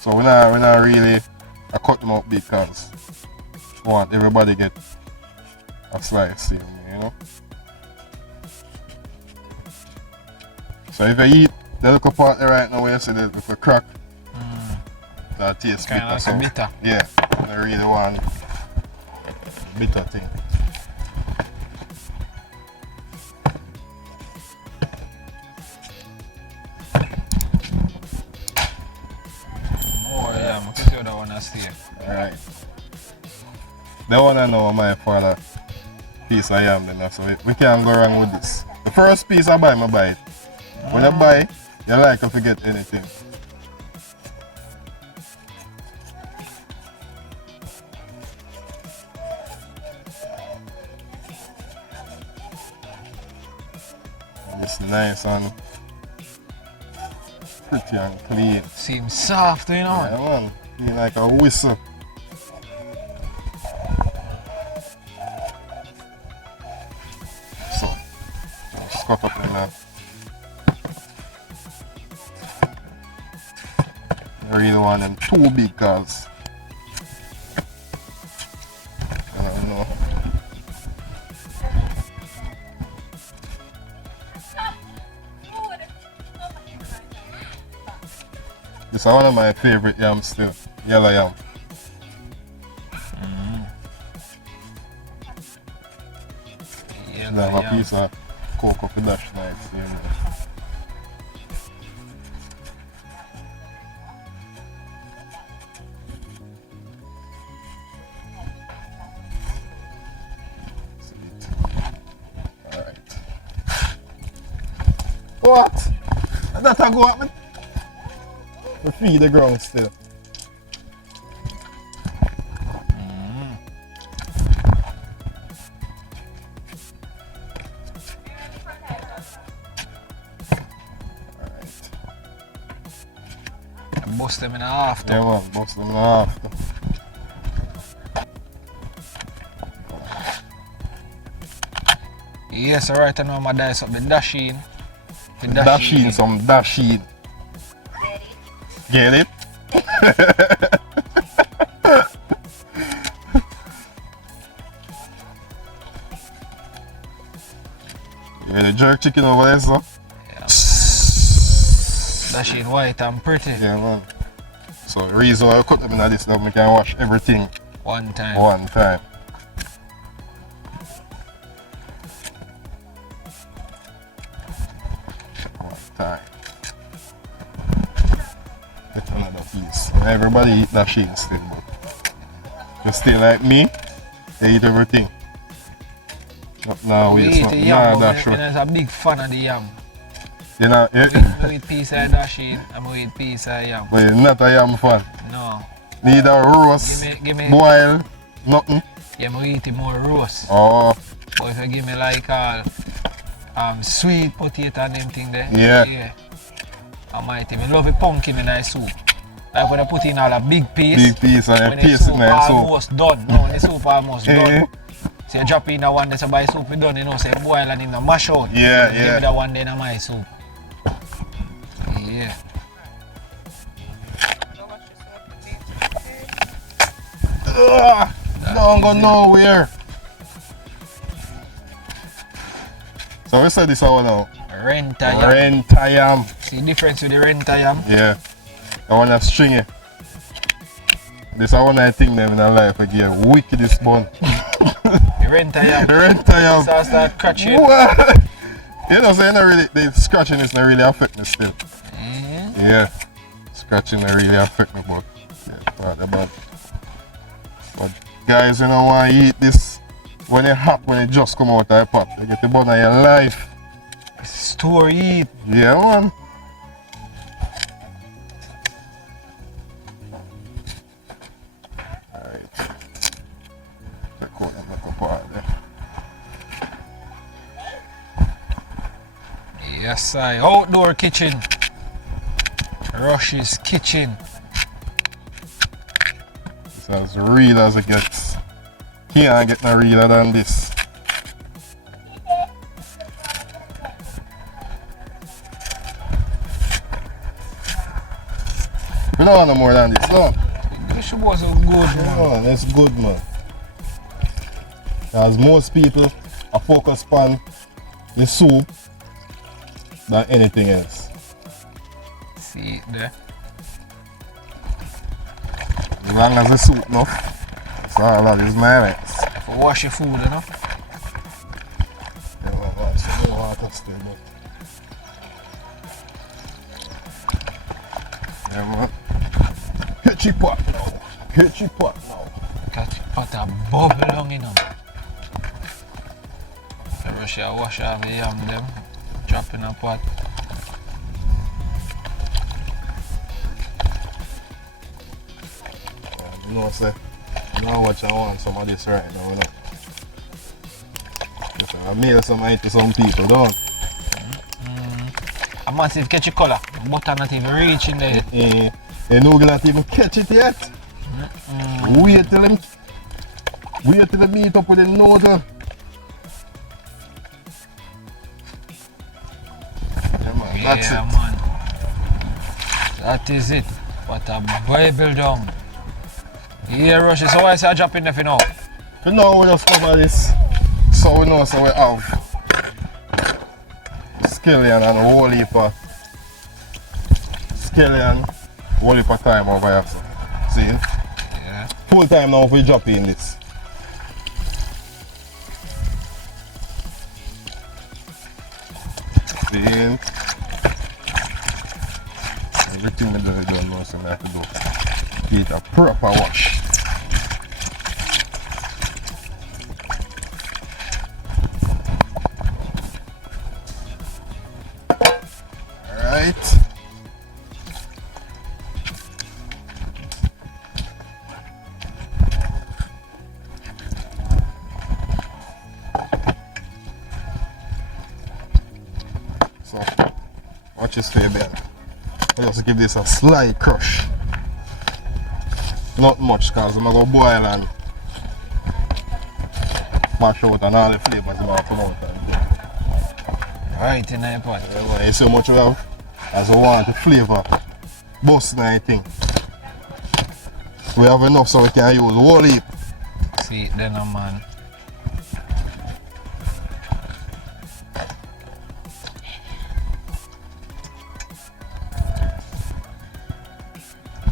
So we're not really I cut them up because we want everybody get a slice, you know. So if you eat the little part there right now where you see the little crack, that tastes Kind bitter. of So, like bitter. yeah, I really want bitter thing. Oh yeah, I'm sure that one has stay. Alright. They wanna know my father piece I am then, so we can't go wrong with this. The first piece I buy it. When I buy, you like to forget anything. And it's nice and pretty and clean. Seems soft, you know. Yeah, man. Feel like a whistle. So, just cut up in that. I really want them too big cause I don't know. This is one of my favorite yams still, yellow yam. Yellow I have a yam. piece of cocoa for dash nice. You know. Alright. What? That I go up me? We feed the ground still. Bust them in half though. Yeah man, bust them in half. Yes, alright, I know I'm dice up the dasheen. The Dasheen, some dasheen. Get it? Yeah, the jerk chicken over there, so. Dasheen white and pretty. Yeah, man. So the reason why I cut them in this, now we can wash everything One time. one time. One time. Get another piece. And everybody eat that shit still, but just stay like me, they eat everything. But now We we eat the something. yam, Nah, but that's I'm right. a big fan of the yam. You know, We eat piece of dasheen and we eat piece of yam. but you're not a yam fan. No. Neither roast, Give me. boil, nothing. Yeah, we eat it more roast. Oh, But if you give me like all sweet potato and them thing there. Yeah. I might even love the pumpkin in the soup. Like when I put in all a big piece. big piece and When a the piece soup in there, so. almost done. No, when the soup almost Eh. done. So you drop in the one that's by soup done, you know, say boil and in the mash out. Yeah, Give me yeah. the one then in my soup. Yeah. Ugh, don't go nowhere. So we said this one now. Renta yam. Renta yam. See the difference with the renta yam? Yeah. The one that's stringy. This is one I think them in our life again. Wickedest bun. The renta yam. The renta yam. So I start catching. What? You know, so you not really, the scratching is not really affect me still. Yeah. Scratching not really affect me, but yeah, part of that. But guys, you don't want to eat this when it hot, when it just come out of the pot. You get the bun of your life. Store eat. Yeah, man. Alright. Check out that little part there. Yes, I. Outdoor kitchen. Rushie's kitchen. It's as real as it gets. Can't get no realer than this. We don't want no more than this, no. This was so good, man. No, that's good, man. As most people are focused on the soup than anything else. See it there. As long as the soup enough, that's all that is my next. For wash your food, you know. Yeah, well, that's some more water still, but. Yeah, man. Hit your pot now. Hit your pot now. Catch butter bubble on, you know. So Rushie wash off the yam them. Drop in a pot. You know, say, you know what I want some of this right now, you know. Listen, I made some eye to some people, don't A massive ketchup color. Butter not even reaching there. you know, not even catch it yet. Wait till they meet up with the noodle. Yeah, man, that's Yeah, it. man. That is it. What a Bible down. Yeah, Rushy, so why is I dropping there for now? For now, we just cover this so we know so we have scallion and a whole heap of scallion, whole heap of time over here. So. See? Yeah. Full time now if we drop in this. See? Everything that I don't know, so I have to do. Give it a proper wash. Alright. So, watch this for you, Ben. I just give this a slight crush. Not much because I'm going to boil and mash out and all the flavors I'm going to come out. Right in the pot. You see how much we have? As we want the flavor. Bust and thing. We have enough so we can use whole heap. See it then, man.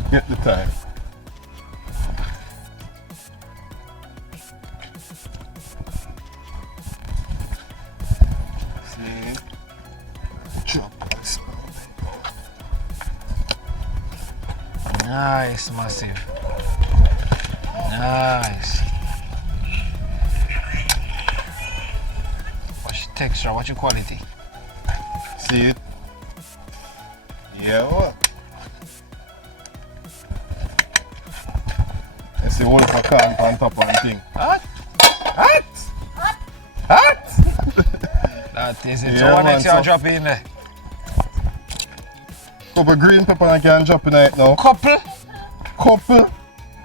Get the time. See? Chop this. Nice, massive. Nice. Watch the texture, watch the quality. See it? Yeah, what? You see one for can on top of the thing. Hot! Hot! Hot! That is it. Yeah, So what man, next you so- drop in there? Couple green pepper and can drop in it now. Couple? Couple.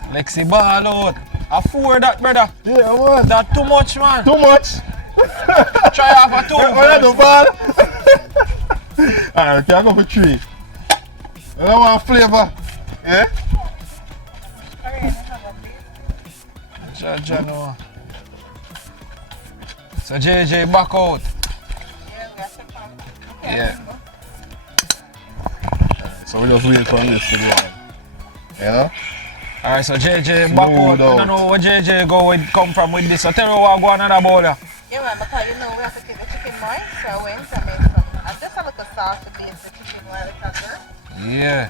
Lexi ball out. Afford that, brother. Yeah, man. That too much, man. Too much. Try half a two. Oh, you do ball. Alright, can I go for 3? You don't want flavor? Yeah? No. So JJ back out. Yeah. So we just wait for this to go on. You know? Alright, so JJ back out. Smooth I out. don't know where JJ come from with this. So tell me what go on another bowl. Yeah, man, because you know we have to keep the chicken moist, so I went and made some. And just a little sauce to base the chicken while it's at there. Yeah.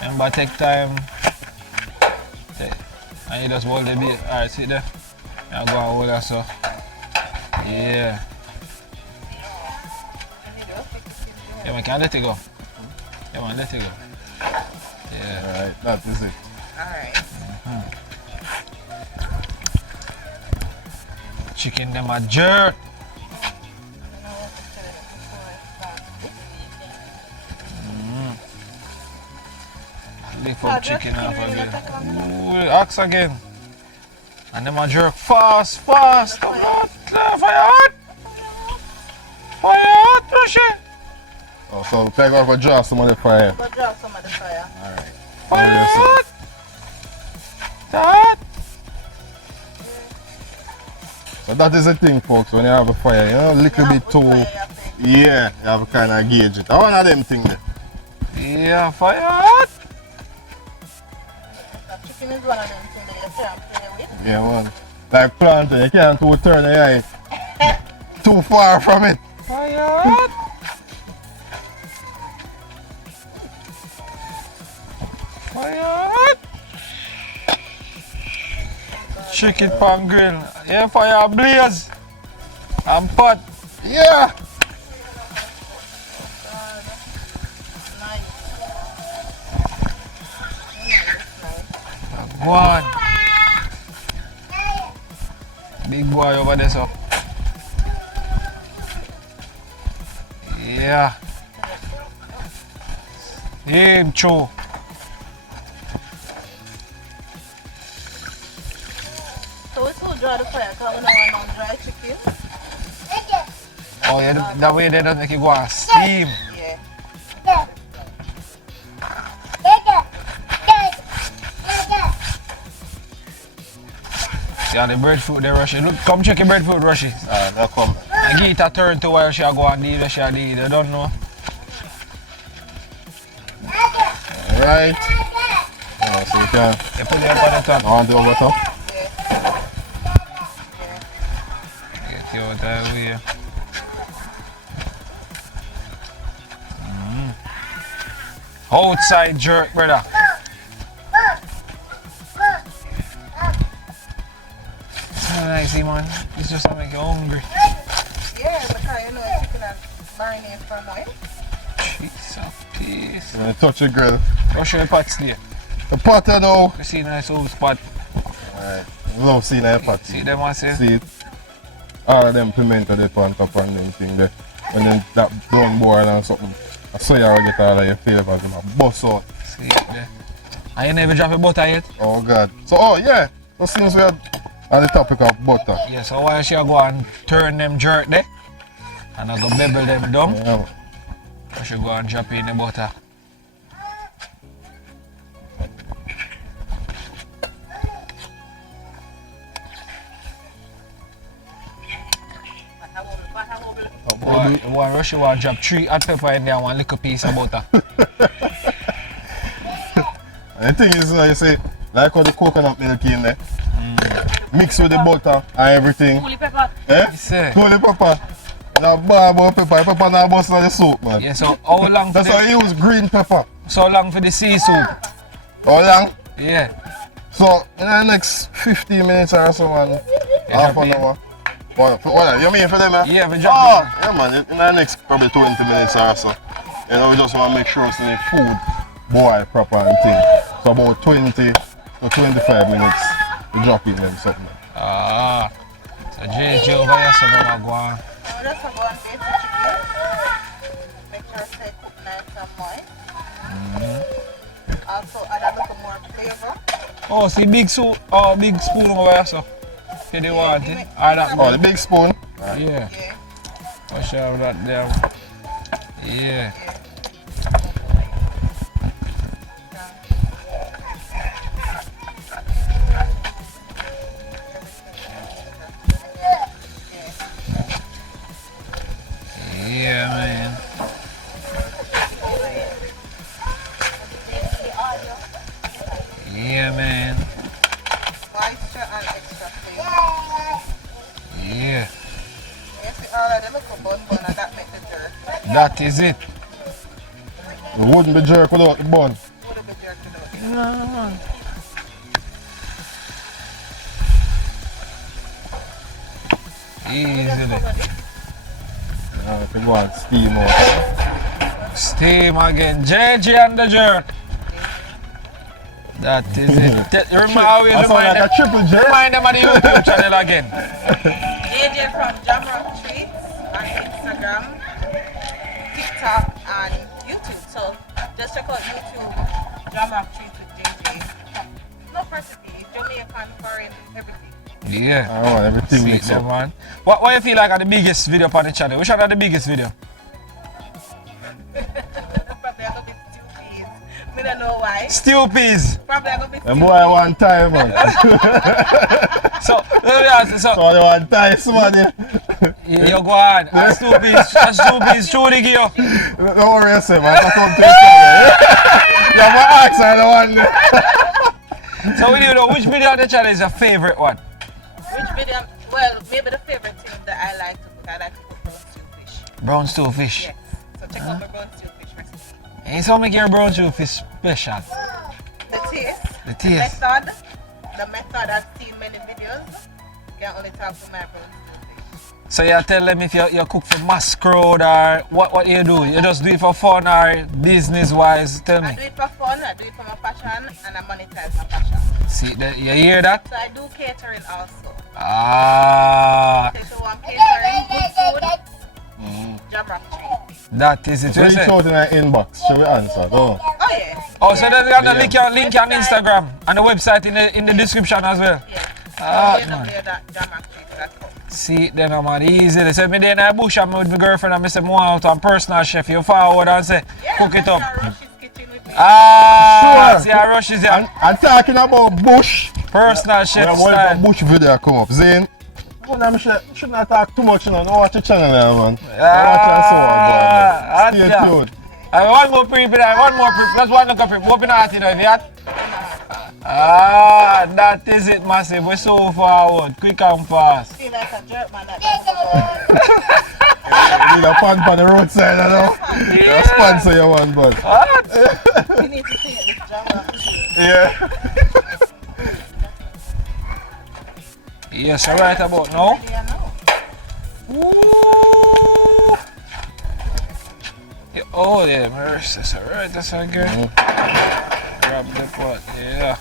Remember, take time. And you just hold the bait. Alright, sit there. And go and hold that so. Yeah. Yeah, man, can I let it go? Yeah, man, let it go. Yeah. Alright, that is it. Alright. Chicken them a jerk. Lift up chicken off of it. Ooh, axe again. And them a jerk fast. Come on, fire hot. Fire hot, Rushy. Oh, so take off a draw some of the fire. Go drop some of the fire. Alright. Fire hot. Hot. So that is the thing, folks, when you have a fire, you know, a little bit too, yeah, you have to kind of gauge it. One of them things there. Yeah, fire hot. Chicken is one of them things that you can't play with. Yeah, man. Like plantain, you can't too turn the eye too far from it. Fire hot. Fire hot. Chicken pan grill. Yeah, fire blaze. And pot. Yeah. Go on. Big boy over there, so. Yeah. Him, Cho. So we still dry the fire because we don't want no dry chicken. Oh, yeah, that way they don't make it go on steam. Yeah. See how the breadfruit there, Rushy. Look, come check your breadfruit, Rushy. Now come. I give it a turn to where she go and deal with she deal. You don't know. Alright. So you can. You put it up on the top. I want to over top. Get you out of here. Outside jerk, brother. It's not nice, man. It's just to make you hungry. Yeah, because you know chicken and marinade for more. Jeez, of peace. You're going to touch the grill. Rush your pots there. The pot though. You see nice old spot. Alright. Love seeing that pot. See them I say? See it. All of them pimento they on top and them thing there. And then that brown boil and something. I saw you get all of your flavors in my bust out. See it there. And you never drop your butter yet? Oh God. So oh yeah. So since we are on the topic of butter. Yeah, so why she go and turn them jerk there? And I go bevel them down. Yeah. I should go and drop in the butter. Boy, Russia want to drop 3 hot pepper in there, one little piece of butter. And the thing is, you see, like how the coconut milk in there, mix with the butter and everything. Holy pepper. Eh? You see? Holy pepper. Now barb of pepper, pepper now bust on the soup, man. Yeah, so how long for That's why you use green pepper. so long for the sea soup? How long? Yeah. So in the next 15 minutes or so, man, half drop an it. hour. What you mean for them, man? Yeah, we drop Oh, yeah, man. In the next probably 20 minutes or so. You know, we just want to make sure the food boil proper and thing. So about 20 to 25 minutes, we drop in them something. Ah. So JJ over here so now go on. So just go and get the chicken. Make sure it's cooked nice and moist. Also add a little more flavor. Oh, see big soup, big spoon over here so. If you want it. Oh, the big spoon? Yeah. Yeah. I should have that there. Yeah. Yeah, man. Yeah, man. Moisture and extra flavor. Yeah. You see all of the little bun and that makes the jerk. That is it. It wouldn't be jerk without the bun. Wouldn't be jerk without it. No. Easily. If you go and steam out. Steam again. JJ and the jerk. That is it. Always That sound like a triple J. remind them of the YouTube channel again. AJ from Jamrock Treats on Instagram, TikTok, and YouTube. So just check out YouTube, Jamrock Treats with JJ. No recipe, Jamaican, foreign, everything. Yeah. I want everything Sweet, mixed up. man. What you feel like are the biggest video on the channel? Which one are the biggest video? Probably I'm gonna be stew peas. I don't know why. Stew peas. Probably I'm gonna be And boy, one time, man. So, let me ask you, so So they want tie somebody. you go on. And stew peas, truly give you. Don't worry yourself, man. I come to the channel. You have my axe on the one there. So, we do know which video on the channel is your favorite one? Which video? Well, maybe the favorite thing that I like to cook. I like to cook brown stew fish. Brown stew fish. Yes. So check out my brown stew fish recipe. And so make your brown stew fish special. The taste. The taste. The method I've seen many videos. You can only talk to my brown stew fish. So you tell them if you cook for masquerade or what you do? You just do it for fun or business wise? Tell I me. do it for fun, I do it for my passion, and I monetize my passion. See, you hear that? So I do catering also. Ah, So if you want catering, good food, Jamrock Treat. that is it. You Reach say? out in our inbox. Shall we answer? Don't. Oh yeah. Oh, so there's gonna link on Instagram and the website in the description as well. Yeah. Ah, man. www.jamrocktreat.com. See, then I'm at easy. So me there in the bush, I'm with my girlfriend and I say, "More out on personal chef." You forward and say, "Cook it up." RUSHIE'S Kitchen with me. Ah, Sure. see, I rush is here. And talking about bush, Personal chef We have style. one bush video come up. Zane, I should not talk too much, you know. Don't watch the channel now, man. Don't watch and so on, boy. Stay tuned. I want more prep, I want more prep. Just one look of prep. Open heart, you know, if you had. Ah, that is it, massive. We're so forward. Quick and fast. Feel like a jerk, man. You need a pan on the roadside, you know. Yeah. Sponsor you one, bud. What? We need to take this jammer. Yeah. Yes, right about now. Yeah, no. Ooh. Yeah, oh, yeah, mercy. That's alright, that's all good. Grab the pot, yeah.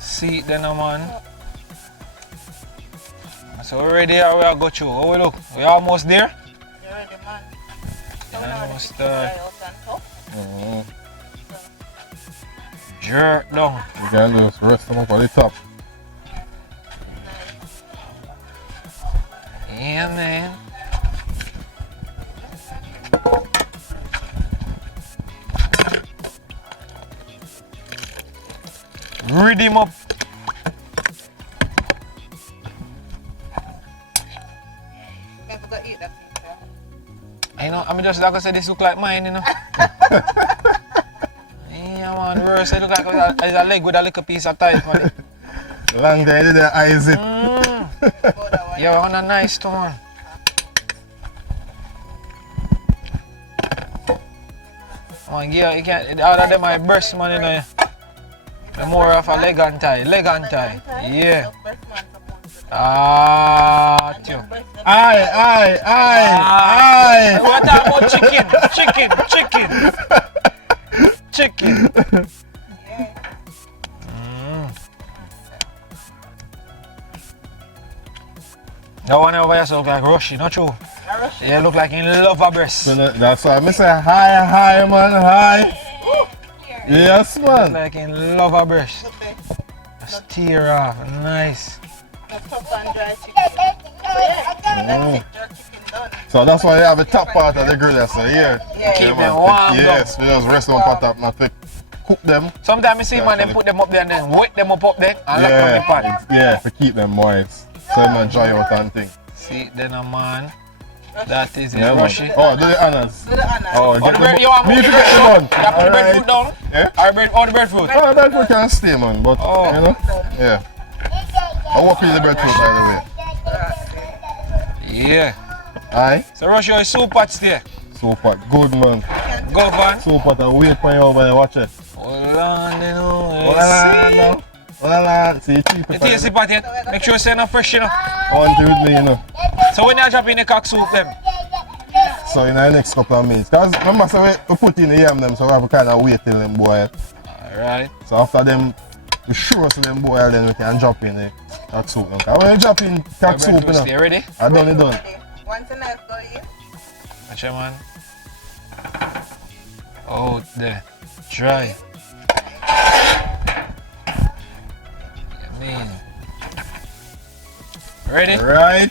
See then, man. So we're ready here, we are go through. Oh, we look, we almost there. You're ready, man. Almost there. Jerk down. You can just rest them up on the top. Yeah, man. Read him up. You know, I mean, just like I said, this look like mine, you know. Yeah, man, worse. It look like it's a leg with a little piece of tie on it. Long time you didn't eyes it. Yeah, on a nice too, man. Man, yeah, you can't. All of them are breast, man, you know. The more of a leg and tie. Leg and tie. Yeah. Ah, too. Aye. What about chicken? Chicken. That one over here look like Rushy, not true? Yeah, look like in love a breast. So that's why I say hi, man, hi. Yes, Look man. like in love a breast. That's tear off, nice. So that's why you have the top part of the grill, so here. Keep them warm. Yes, we just rest them on top, not to cook them. Sometimes you see man, they put them up there and then wet them up there and lock up the pan. Yeah, to keep them moist. So they not dry out and thing. See, then a man. That is it, Yeah, Rushy. oh, do the honors. Oh, Oh, the bread, you want me to to put get the bun. You have to put the breadfruit down? Yeah? Or the breadfruit? Oh, that food can stay, man, but, Oh. you know, yeah. I won't peel the breadfruit, by the way. Yeah. Aye? So Rushy, your soup pots there. So pot, good, man. Go on. So pot, and wait for you over there, watch it. Hold on, you know. Hold on, no. Hold on, see, cheap You it. taste the pot yet? Make sure you say no fresh, you know. I want to with me, you know. So when you drop in the cock soup them? So in the next couple of minutes. Because remember, so we put in the yam them, so we have to kind of wait till them boil. Alright. So after them, we sure so them boil, then we can drop in the cock soup. Because when you drop in cock soup, you know, You ready? I done it done. Once a night go in. Watch your man. Oh, there. Dry. Man. Ready? Right.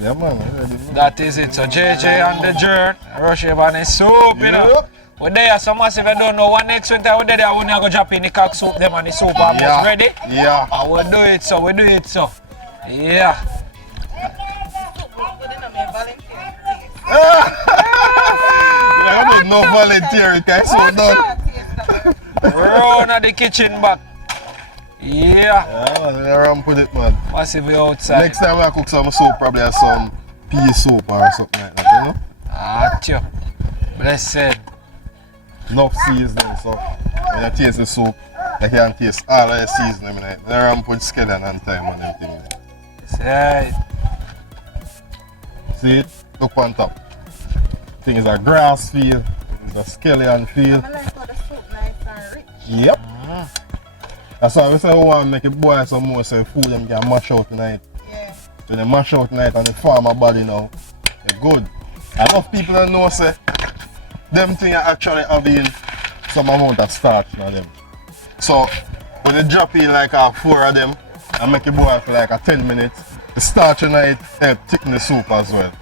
Yeah, man. Ready, man. That is it. So JJ on the jerk. Rushy on the soup, you know. Yep. We're there, so massive, I don't know. One next winter, we're there, I will go drop in the cock soup, them and the soup almost ready. Yeah. I will do it, so we do it, so. Yeah. I don't know volunteer, okay? So done. Round of the kitchen back. Yeah. Yeah, man. Around put it, man. Massive outside. Next time I cook some soup, probably have some pea soup or something like that, you know? Ah, tio. Blessed. Enough seasoning, so when you taste the soup, you can taste all of the seasoning. Then I put scallion and thyme and everything. Right. See it? Look on top. Thing is a grass feel, it's a scallion feel. I like how the soup nice and rich. Yep. That's why we say we want to make it boil some more so the food them can mash out tonight. Yeah. When they mash out tonight and the farmer body now, they're good. Enough people don't know say them things are actually having some amount of starch in them. So when you drop in like 4 of them and make it boil for like 10 minutes, the starch tonight help thicken the soup as well.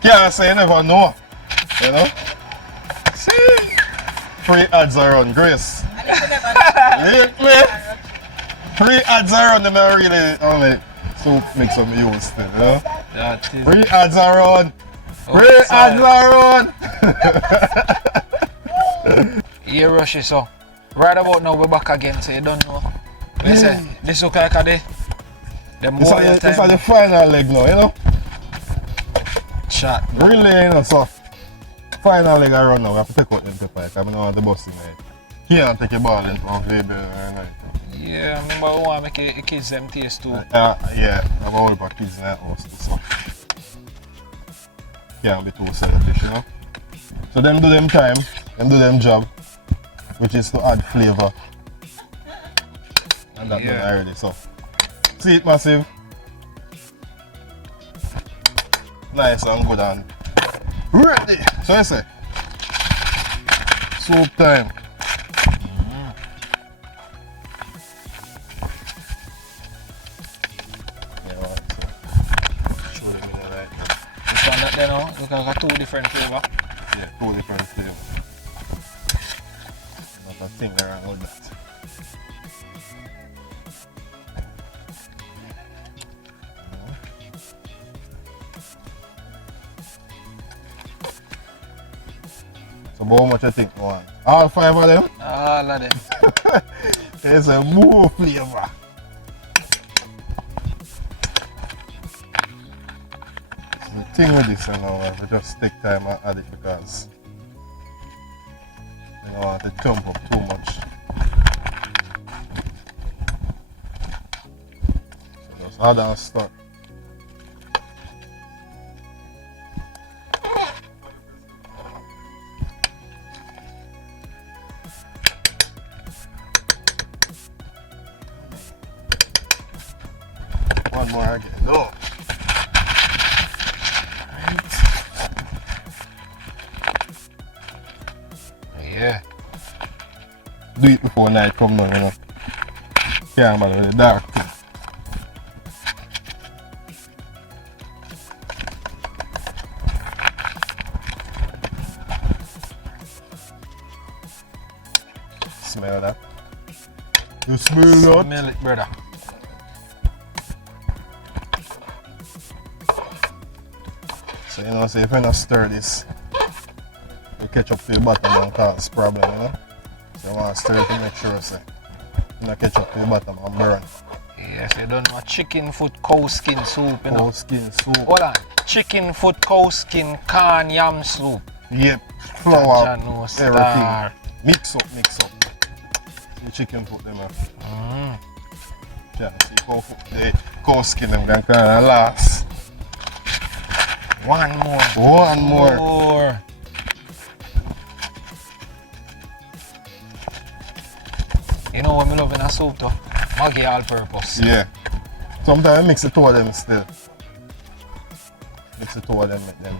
Can't say you never know. You know? See? Free ads around Grace. And Hit me. 3 odds around them are really only soup mix up use still, you know? That is 3 odds around. 3 odds around. Yeah, Rushy, so right about now we're back again, so you don't know. We say this look like a day. This is the final leg now, you know? Shot. Really, you know, so final leg around now, we have to take out them pepper because I don't want the bus in there. Can't take a ball in from Fable or anything. Yeah, I remember we want to make the kids them taste too. Yeah, I have a whole bunch of kids in that house too, so can't be too selfish, you know? So them do them time, them do them job, which is to add flavour. And that's done already, so. See it massive. Nice and good and ready. So I say, soup time. Show them in there right now. This one that there now, look like two different flavour. Yeah, 2 different flavors. Not a thing around all that. So how much you think you want? All 5 of them? All of them. There's a more flavor. So the thing with this now, we just take time and add it because you don't want to jump up too much. So just add and start. One more again. No. Yeah. Do it before night come down, you know. Can't bother with the dark thing. Smell that? You smell that? Smell it, brother. So you know, so if you don't stir this, you catch up to the bottom and cause problem, you know. So you want to stir it to make sure so you don't catch up to the bottom and burn. Yes, you don't know chicken foot cow skin soup, you know. Cow skin soup. Hold on. Chicken foot cow skin corn yam soup. Yep. Flour, Jaja no star. everything. Mix up, mix up. The chicken foot them up. Yeah, see the cow skin them can kind of last. One more. One more. You know what I love in a soup though? Maggi all purpose. Yeah. Sometimes I mix the two of them still. Mix the two of them, make them.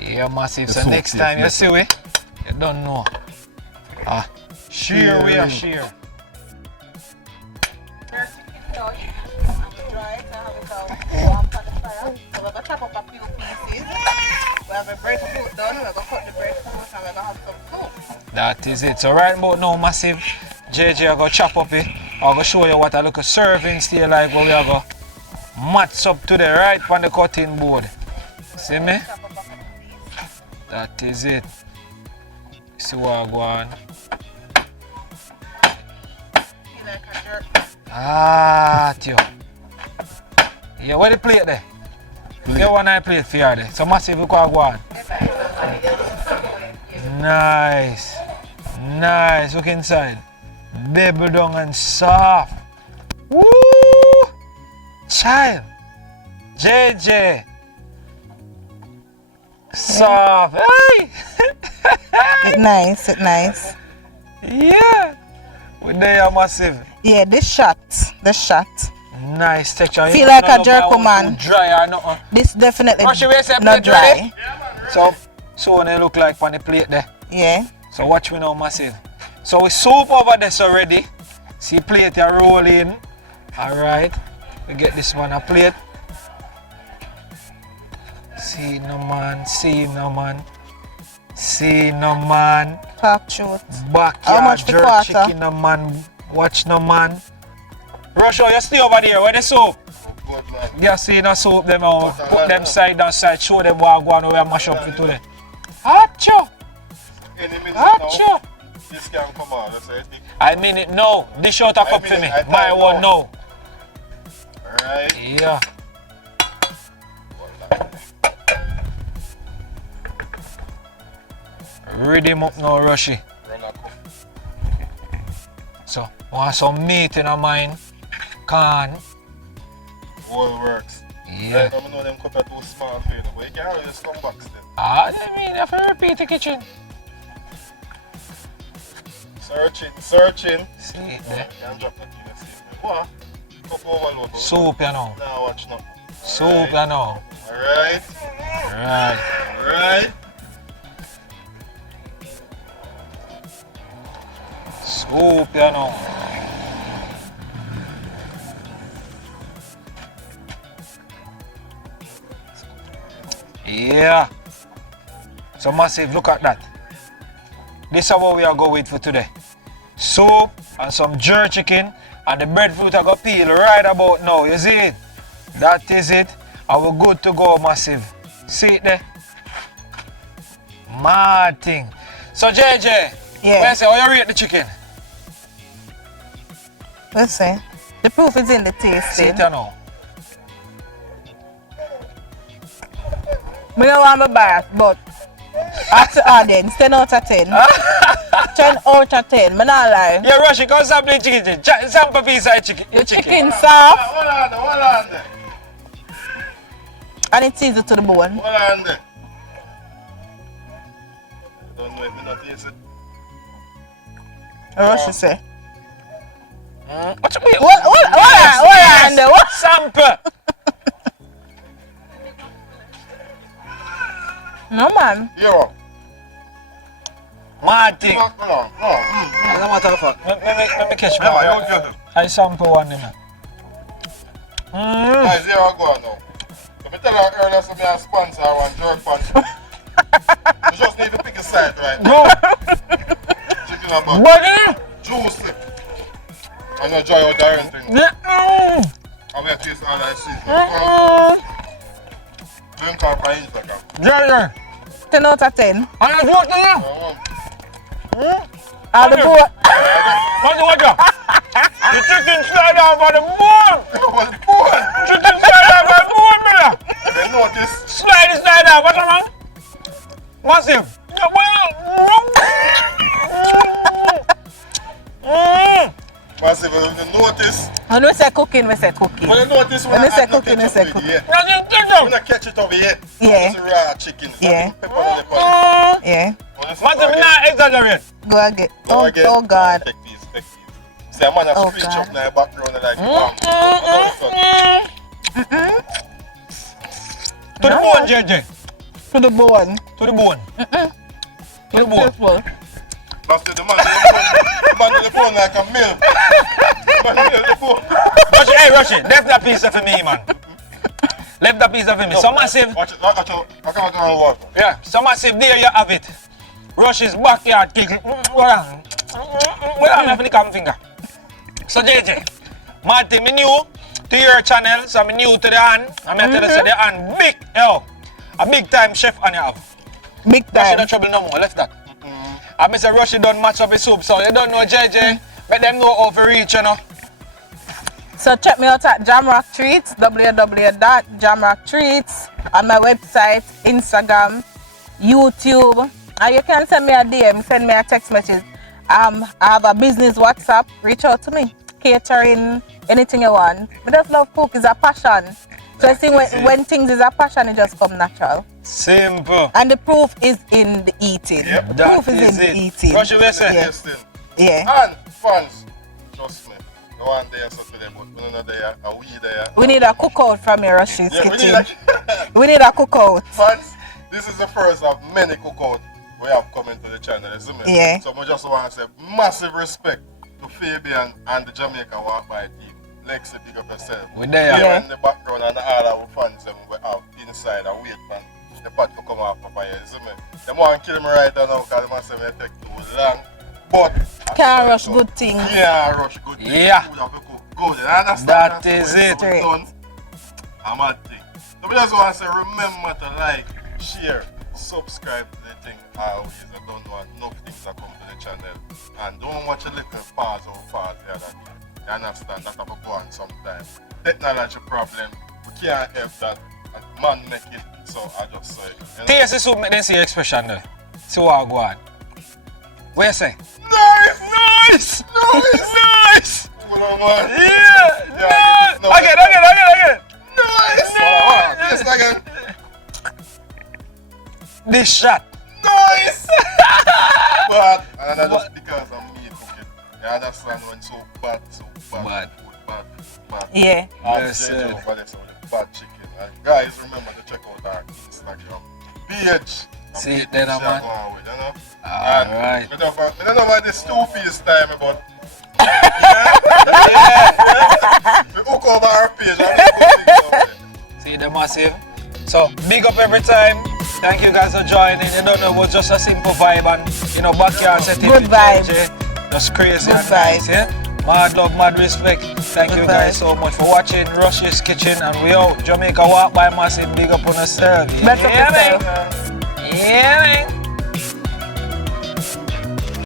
Yeah, massive. The So soup, next yes, time you yes, see we, you don't know. Shear we are shear. Your chicken done. Dry it and have it out warm on the fire. So we're going to chop up a few pieces. We have a breadfruit done. We're going to cut the breadfruit and we're going to have some soup. That is it. So right about now, massive, JJ I go chop up it. I'm going to show you what I look at serving still like where we are going to match up to the right on the cutting board. See me? Chop up a few pieces. That is it. See what I go on. Feel like a jerk. Tio. Yeah, where the plate there? Get one I plate for you there. So massive, look what I go on. Nice. Nice. Look inside. Baby down and soft. Woo! Child. JJ. Soft. Hey! It's nice, it's nice. Yeah. We there massive. Yeah, this shot. Nice texture. Feel like a jerk, man. Dry or nothing. This definitely Rushy, we say not plate ready? dry. So when they look like on the plate there. Yeah. So watch me now, massive. So we soup over this already. See plate you roll in. Alright. We get this one a plate. See no man. See no man. Talk truth. How Backyard much the jerk quarter? chicken no man. Watch no man. Russia, you stay over there. Where the soap? Good man. You see no soap them out. Put them side down side. Show them what go on over and mash up for today. Hacho! Any minute Hacho! now, this can come out. That's it. I mean it now. Dish out a cup for me. My one now. Alright. Yeah. Ready him up now, Rushy. Run a cup. So, want some meat in a mine? Can. All works. Yeah. Right, I know them cup are too small for you, but you can always come back still. I mean, you have to repeat the kitchen. Searching. See it there. Can't drop that in the same. What? Cup overload. Soup, you know. Now watch now. Soup, you know. Alright. Right. Alright. Soup, you know. Yeah. So massive, look at that. This is what we are going with for today. Soup and some jerk chicken and the breadfruit I got peel right about now. You see it? That is it. And we're good to go, massive. See it there? Mad thing. So JJ, Yeah. let's say how you rate the chicken? Let's see. The proof is in the See tasting. it you know. I don't want to bias, but after audience, 10 out of 10. 10 out of 10. I not lie. Yeah, Rushy, come sample the chicken. Sample piece of chicken. The chicken soft Hold on there. and it's easy to the bone. Hold on there. Don't know if you not taste it. Rushy say. What you mean? What on there? What? Sample. No man. Yo. Mad thing. Hold on. No matter of fact. Let me catch Yeah, my you get it. I sample one in. Guys, here I go now. Let me tell you earlier, so I sponsor one jerk pan. You just need to pick a side right now. Go. Chicken and butter. What? Juicy. And you dry out the iron thing. Yeah. I'm going to taste all that shit. Drink up on Instagram. Yeah. 10 out of 10. I have what there? All the bone. What? The chicken slide down for the bone. Chicken slide down for the bone, man. They notice. Slide down. What's wrong? Massive. Massive, when you notice. When we say cooking, we say cooking. When you notice When I you say not cooking, catch you it say over cooking. yet. Nothing. When I catch it over yet. Yeah. It's raw chicken. Yeah. Pepper on the pan. Yeah. Massive, not exaggerate. Go again. Go again. Oh God. Take these. See, I'm gonna Oh, screech God. up in the background like To the bone, JJ. To the bone. To the bone. To the bone. Beautiful. That's the man. The man to the phone like a mill. The man to the phone. Rushy, hey, Rushy, left that piece for me, man. Left that piece for me. So massive. Watch it. I can't go and walk. Yeah, so massive. There you have it. Rushy's backyard kick. Well, I'm having the common finger. So JJ, Martin, me new to your channel, so I'm new to the hand. I'm going to tell you, so the hand big, yo. A big time chef on you have. Big Rushy time. no trouble no more, left that. And Mr. Rushy done match up his soup, so you don't know JJ, let them know how to reach, you know. So check me out at Jamrock Treats, www.jamrocktreats, on my website, Instagram, YouTube, and you can send me a DM, send me a text message. I have a business WhatsApp, reach out to me. Catering, anything you want. But just love cook is a passion. So I think when things is a passion, it just come natural. Simple. And the proof is in the eating. Yep, The that proof is in is the it. eating. Rushy, what you say? Yeah. Testing. Yeah. And fans, trust me, go on there so today, but we're not there, and we there. We need a cookout from your RUSHIE'S Yeah, we Kitchen. need We need a cookout. fans, this is the first of many cookouts we have coming to the channel, isn't it? Yeah. So I just want to say massive respect to Fabian and the Jamaican Walk By team. Lexi, big up yourself. We there. Yeah. In the background and all our fans we have inside and wait for the pot could come off papaya, you see me? Them want to kill me right now because they say it take too long. But Can't rush good thing. yeah, rush good thing. Yeah. Food have to cook good. You understand? That is When it. something done, a mad thing. So we just want to say remember to like, share, subscribe to the thing always. I don't want enough things to come to the channel. And don't watch a little pause or pause the other day. You understand? That have to go on sometimes. Technology problem, we can't help that. And man make it, so I just say. You know? Taste the soup, make them see your expression there. See what I go on. What you say? Nice! Nice! Nice! Nice! Come on, man. Yeah! No, Again! Nice! Wow, taste again. This shot. Nice! But, and that's just because of me cooking. You understand when so bad, Bad. bad. Yeah. Yes, Yes, sir. over there, so the bad chicken. And guys, remember to check out our Instagram page. See it then, man. Alright. Alright. I don't know why this 2-piece time, but we hook over our page. See the massive. So big up every time. Thank you guys for joining. You don't know, it was just a simple vibe and you know backyard setting. Good vibe. Just crazy Good and nice, vibe. yeah? Mad love, mad respect. Thank Good you guys vibe. so much for watching Rushie's Kitchen and we out. Jamaica walk by massive, big up on yourself. Best of Yeah, yourself. man. Yeah, man.